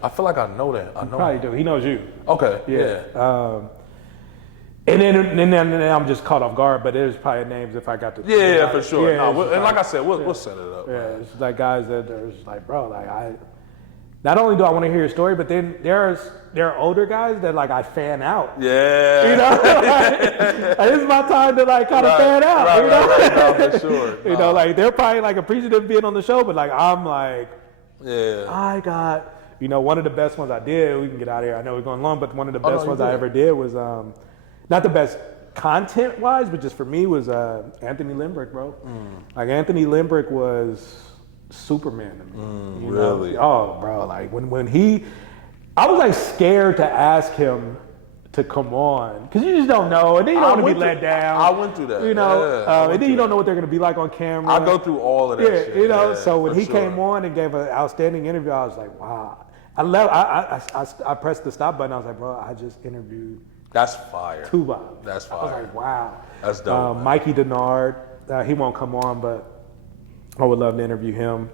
I feel like I know that. I know. Probably do. He knows you. Okay. Yeah. And then I'm just caught off guard, but there's probably names if I got to. Yeah, for sure. Yeah, and like I said, we'll set it up. Yeah, man. It's like guys that are just like, bro, like not only do I want to hear your story, but then there are older guys that like I fan out. Yeah. You know, like, this is my time to like kind of fan out. Right, you know, right, for sure. You know, like they're probably like appreciative of being on the show, but like I'm like. Yeah. I got, you know, one of the best ones I did, we can get out of here, I know we're going long, but one of the best ones I ever did was, not the best content-wise, but just for me was Anthony Limbrick, bro. Like Anthony Limbrick was Superman to me. You really? know? Oh, bro, like when I was like scared to ask him to come on, because you just don't know, and then you don't want to be let down. I went through that. You know, and then you don't know what they're going to be like on camera. I go through all of that shit. You know, so when he came on and gave an outstanding interview, I was like, wow. I pressed the stop button. I was like, bro, I just interviewed. That's fire. Tuba. That's fire. I was like, wow. That's dope. Mikey Denard, he won't come on, but I would love to interview him.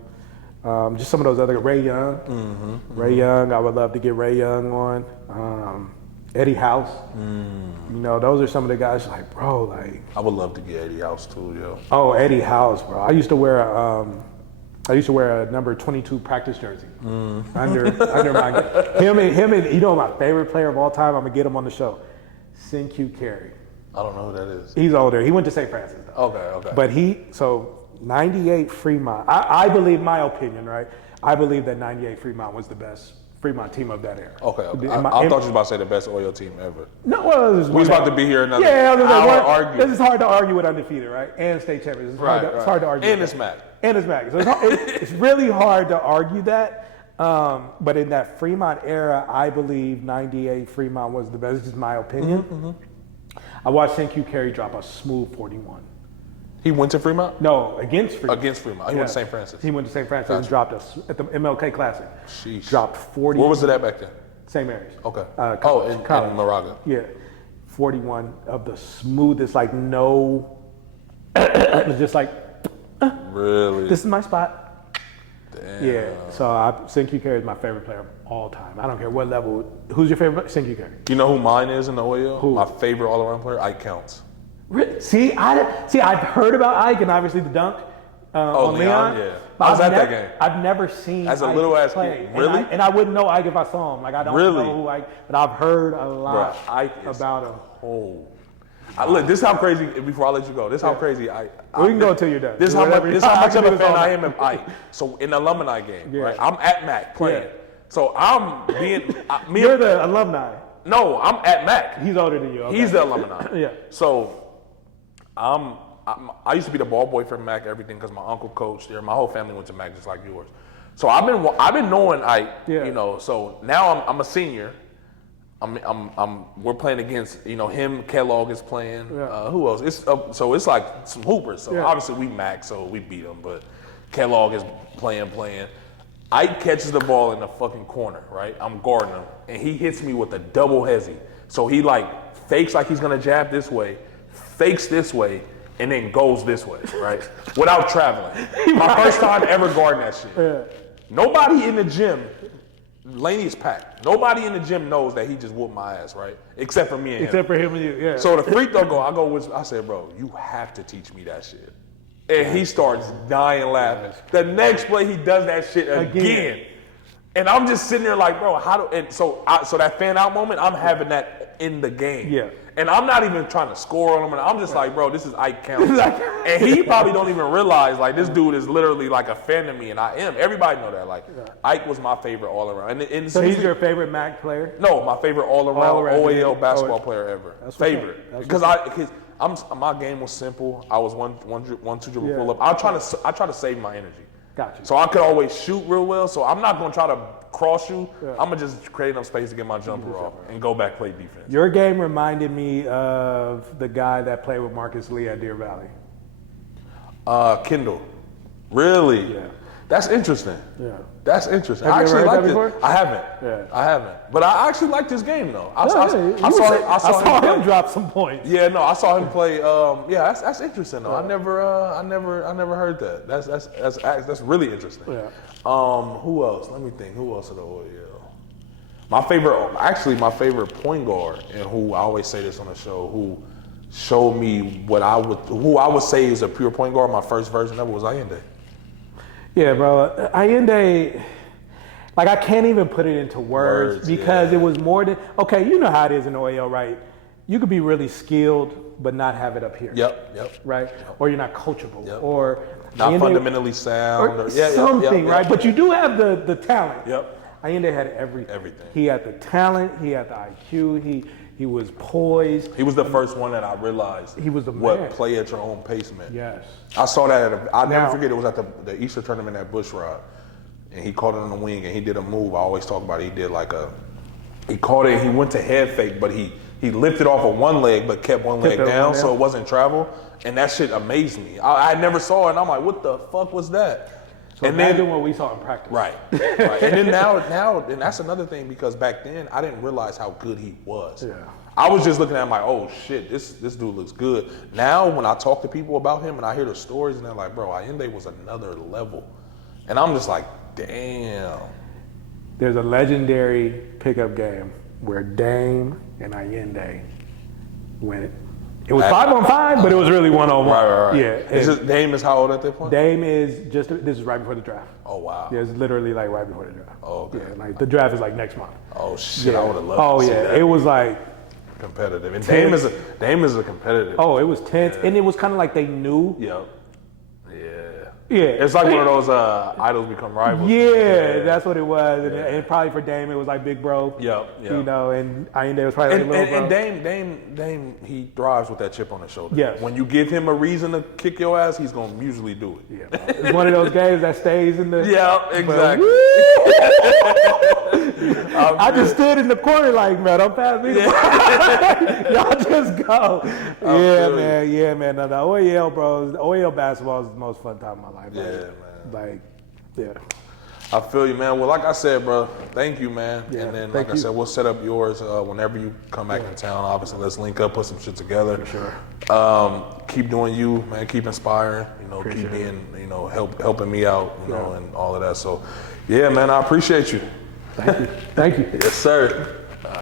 Just some of those other, Ray Young. Ray Young, I would love to get Ray Young on. Eddie House, you know, those are some of the guys like, bro, like. I would love to get Eddie House too, yo. Oh, Eddie House, bro. I used to wear a number 22 practice jersey under my him and you know my favorite player of all time. I'm gonna get him on the show, Sin-Q Carey. I don't know who that is. He's older. He went to St. Francis though. Okay. But 98 Fremont. I believe, my opinion, right? I believe that 98 Fremont was the best Fremont team of that era. Okay. I thought you was about to say the best OAL team ever. No, well, we was about to be here another hour. This is hard to argue with undefeated, right? And state champions. It's hard to argue. And it's MAC. And it's MAC. So it's really hard to argue that. But in that Fremont era, I believe 98 Fremont was the best. This is my opinion. I watched St. Carey drop a smooth 41. He went to Fremont? No, against Fremont. Against Fremont. He went to St. Francis. He went to St. Francis and dropped us at the MLK Classic. Sheesh. Dropped 40. Where was it at back then? St. Mary's. Okay. College. In Moraga. Yeah. 41 of the smoothest, like no, it was just like, really? This is my spot. Damn. Yeah. So St. Carey is my favorite player of all time. I don't care what level. Who's your favorite? St. Carey. You know who mine is in the OAL? Who? My favorite all-around player? Ike Counts. See, I've heard about Ike and obviously the dunk on Leon. Yeah. I was at that game. I've never seen as a Ike little ass play. kid. Really? And I wouldn't know Ike if I saw him. Like I don't know who Ike, but I've heard a lot about him. Oh. Look, this is how crazy. Before I let you go, this is how crazy we can go until you're done. This is how much of a fan I am of Ike. So in the alumni game, right? I'm at MAC playing. Yeah. So I'm being. You're the alumni. No, I'm at MAC. He's older than you. Okay. He's the alumni. Yeah. So I used to be the ball boy for MAC, everything, because my uncle coached there. My whole family went to MAC just like yours. So I've been knowing Ike, you know. So now I'm a senior. We're playing against, you know, him. Kellogg is playing. Yeah. Who else? It's like some hoopers. So obviously we MAC, so we beat them. But Kellogg is playing. Ike catches the ball in the fucking corner, right? I'm guarding him, and he hits me with a double hezzy. So he like fakes like he's gonna jab this way, fakes this way, and then goes this way, right? Without traveling. My first time ever guarding that shit. Yeah. Nobody in the gym, Laney's packed. Nobody in the gym knows that he just whooped my ass, right? Except for me and him. Except for him and you, yeah. So the free throw I said, bro, you have to teach me that shit. And he starts dying laughing. The next play, he does that shit again. And I'm just sitting there like, bro, so that fan out moment, I'm having that in the game. Yeah. And I'm not even trying to score on him. I'm just like, bro, this is Ike Counts. And he probably don't even realize, like, this dude is literally like a fan of me, and I am. Everybody know that. Like, Ike was my favorite all around. And so he's your favorite MAC player? No, my favorite all around OAL basketball player ever. That's favorite. Because my game was simple. I was one two dribble pull up. I try to save my energy. Gotcha. So I could always shoot real well. So I'm not gonna try to cross you. Yeah. I'm gonna just create enough space to get my jumper off and go back play defense. Your game reminded me of the guy that played with Marcus Lee at Deer Valley. Kendall. Really? Yeah. That's interesting. Yeah. That's interesting. Have I actually like before? I haven't. Yeah. I haven't. But I actually like this game though. I saw him drop some points. Yeah, no, I saw him play. That's interesting though. I never heard that. That's really interesting. Yeah. Who else? Let me think. Who else at the OAL? My favorite point guard, and who I always say this on the show, who showed me who I would say is a pure point guard. My first version of it was Allende. Yeah, bro. Allende, like I can't even put it into words because it was more than, okay, you know how it is in OAL, right? You could be really skilled, but not have it up here. Yep. Right? Or you're not coachable. Yep. Or not Allende, fundamentally sound. Or something, right? But you do have the talent. Yep. Allende had everything. He had the talent. He had the IQ. He was poised. He was the first one that I realized he was the what man. Play at your own pace meant. Yes. I saw that I'll never forget, it was at the Easter tournament at Bushrod. And he caught it on the wing and he did a move. I always talk about it. He did he caught it, he went to head fake, but he lifted off of one leg but kept one leg down so it wasn't travel. And that shit amazed me. I never saw it and I'm like, what the fuck was that? So and then what we saw in practice. Right. And then now, and that's another thing because back then I didn't realize how good he was. Yeah. I was just looking at him like, oh shit, this dude looks good. Now when I talk to people about him and I hear the stories and they're like, bro, Allende was another level. And I'm just like, damn. There's a legendary pickup game where Dame and Allende win it. It was 5-on-5, but it was really 1-on-1. Right. Yeah. Dame is how old at that point? Dame is this is right before the draft. Oh, wow. Yeah, it's literally like right before the draft. Oh, okay. Yeah, like the draft is like next month. Oh, shit, yeah. I would have loved to see that. It was like competitive. And Dame is a competitive. Oh, it was tense. And it was kind of like they knew. Yep. Yeah. Yeah, it's like one of those idols become rivals. Yeah, that's what it was, and probably for Dame it was like big bro. Yep. You know, and Ayinde was probably like little bro. And Dame, he thrives with that chip on his shoulder. Yes. When you give him a reason to kick your ass, he's gonna usually do it. Yeah, it's one of those games that stays in the. Yeah, exactly. I just stood in the corner like, man, don't pass me. Y'all just go. Yeah, man. No, the OAL, bro. OAL basketball is the most fun time of my life. Yeah, man. Like, yeah. I feel you, man. Well, like I said, bro, thank you, man. Yeah, and then, like I said, we'll set up yours whenever you come back in town. Obviously, let's link up, put some shit together. For sure. Keep doing you, man. Keep inspiring. You know, keep being, you know, helping me out, you know, and all of that. So, yeah, man, I appreciate you. Thank you. Thank you. Yes, sir.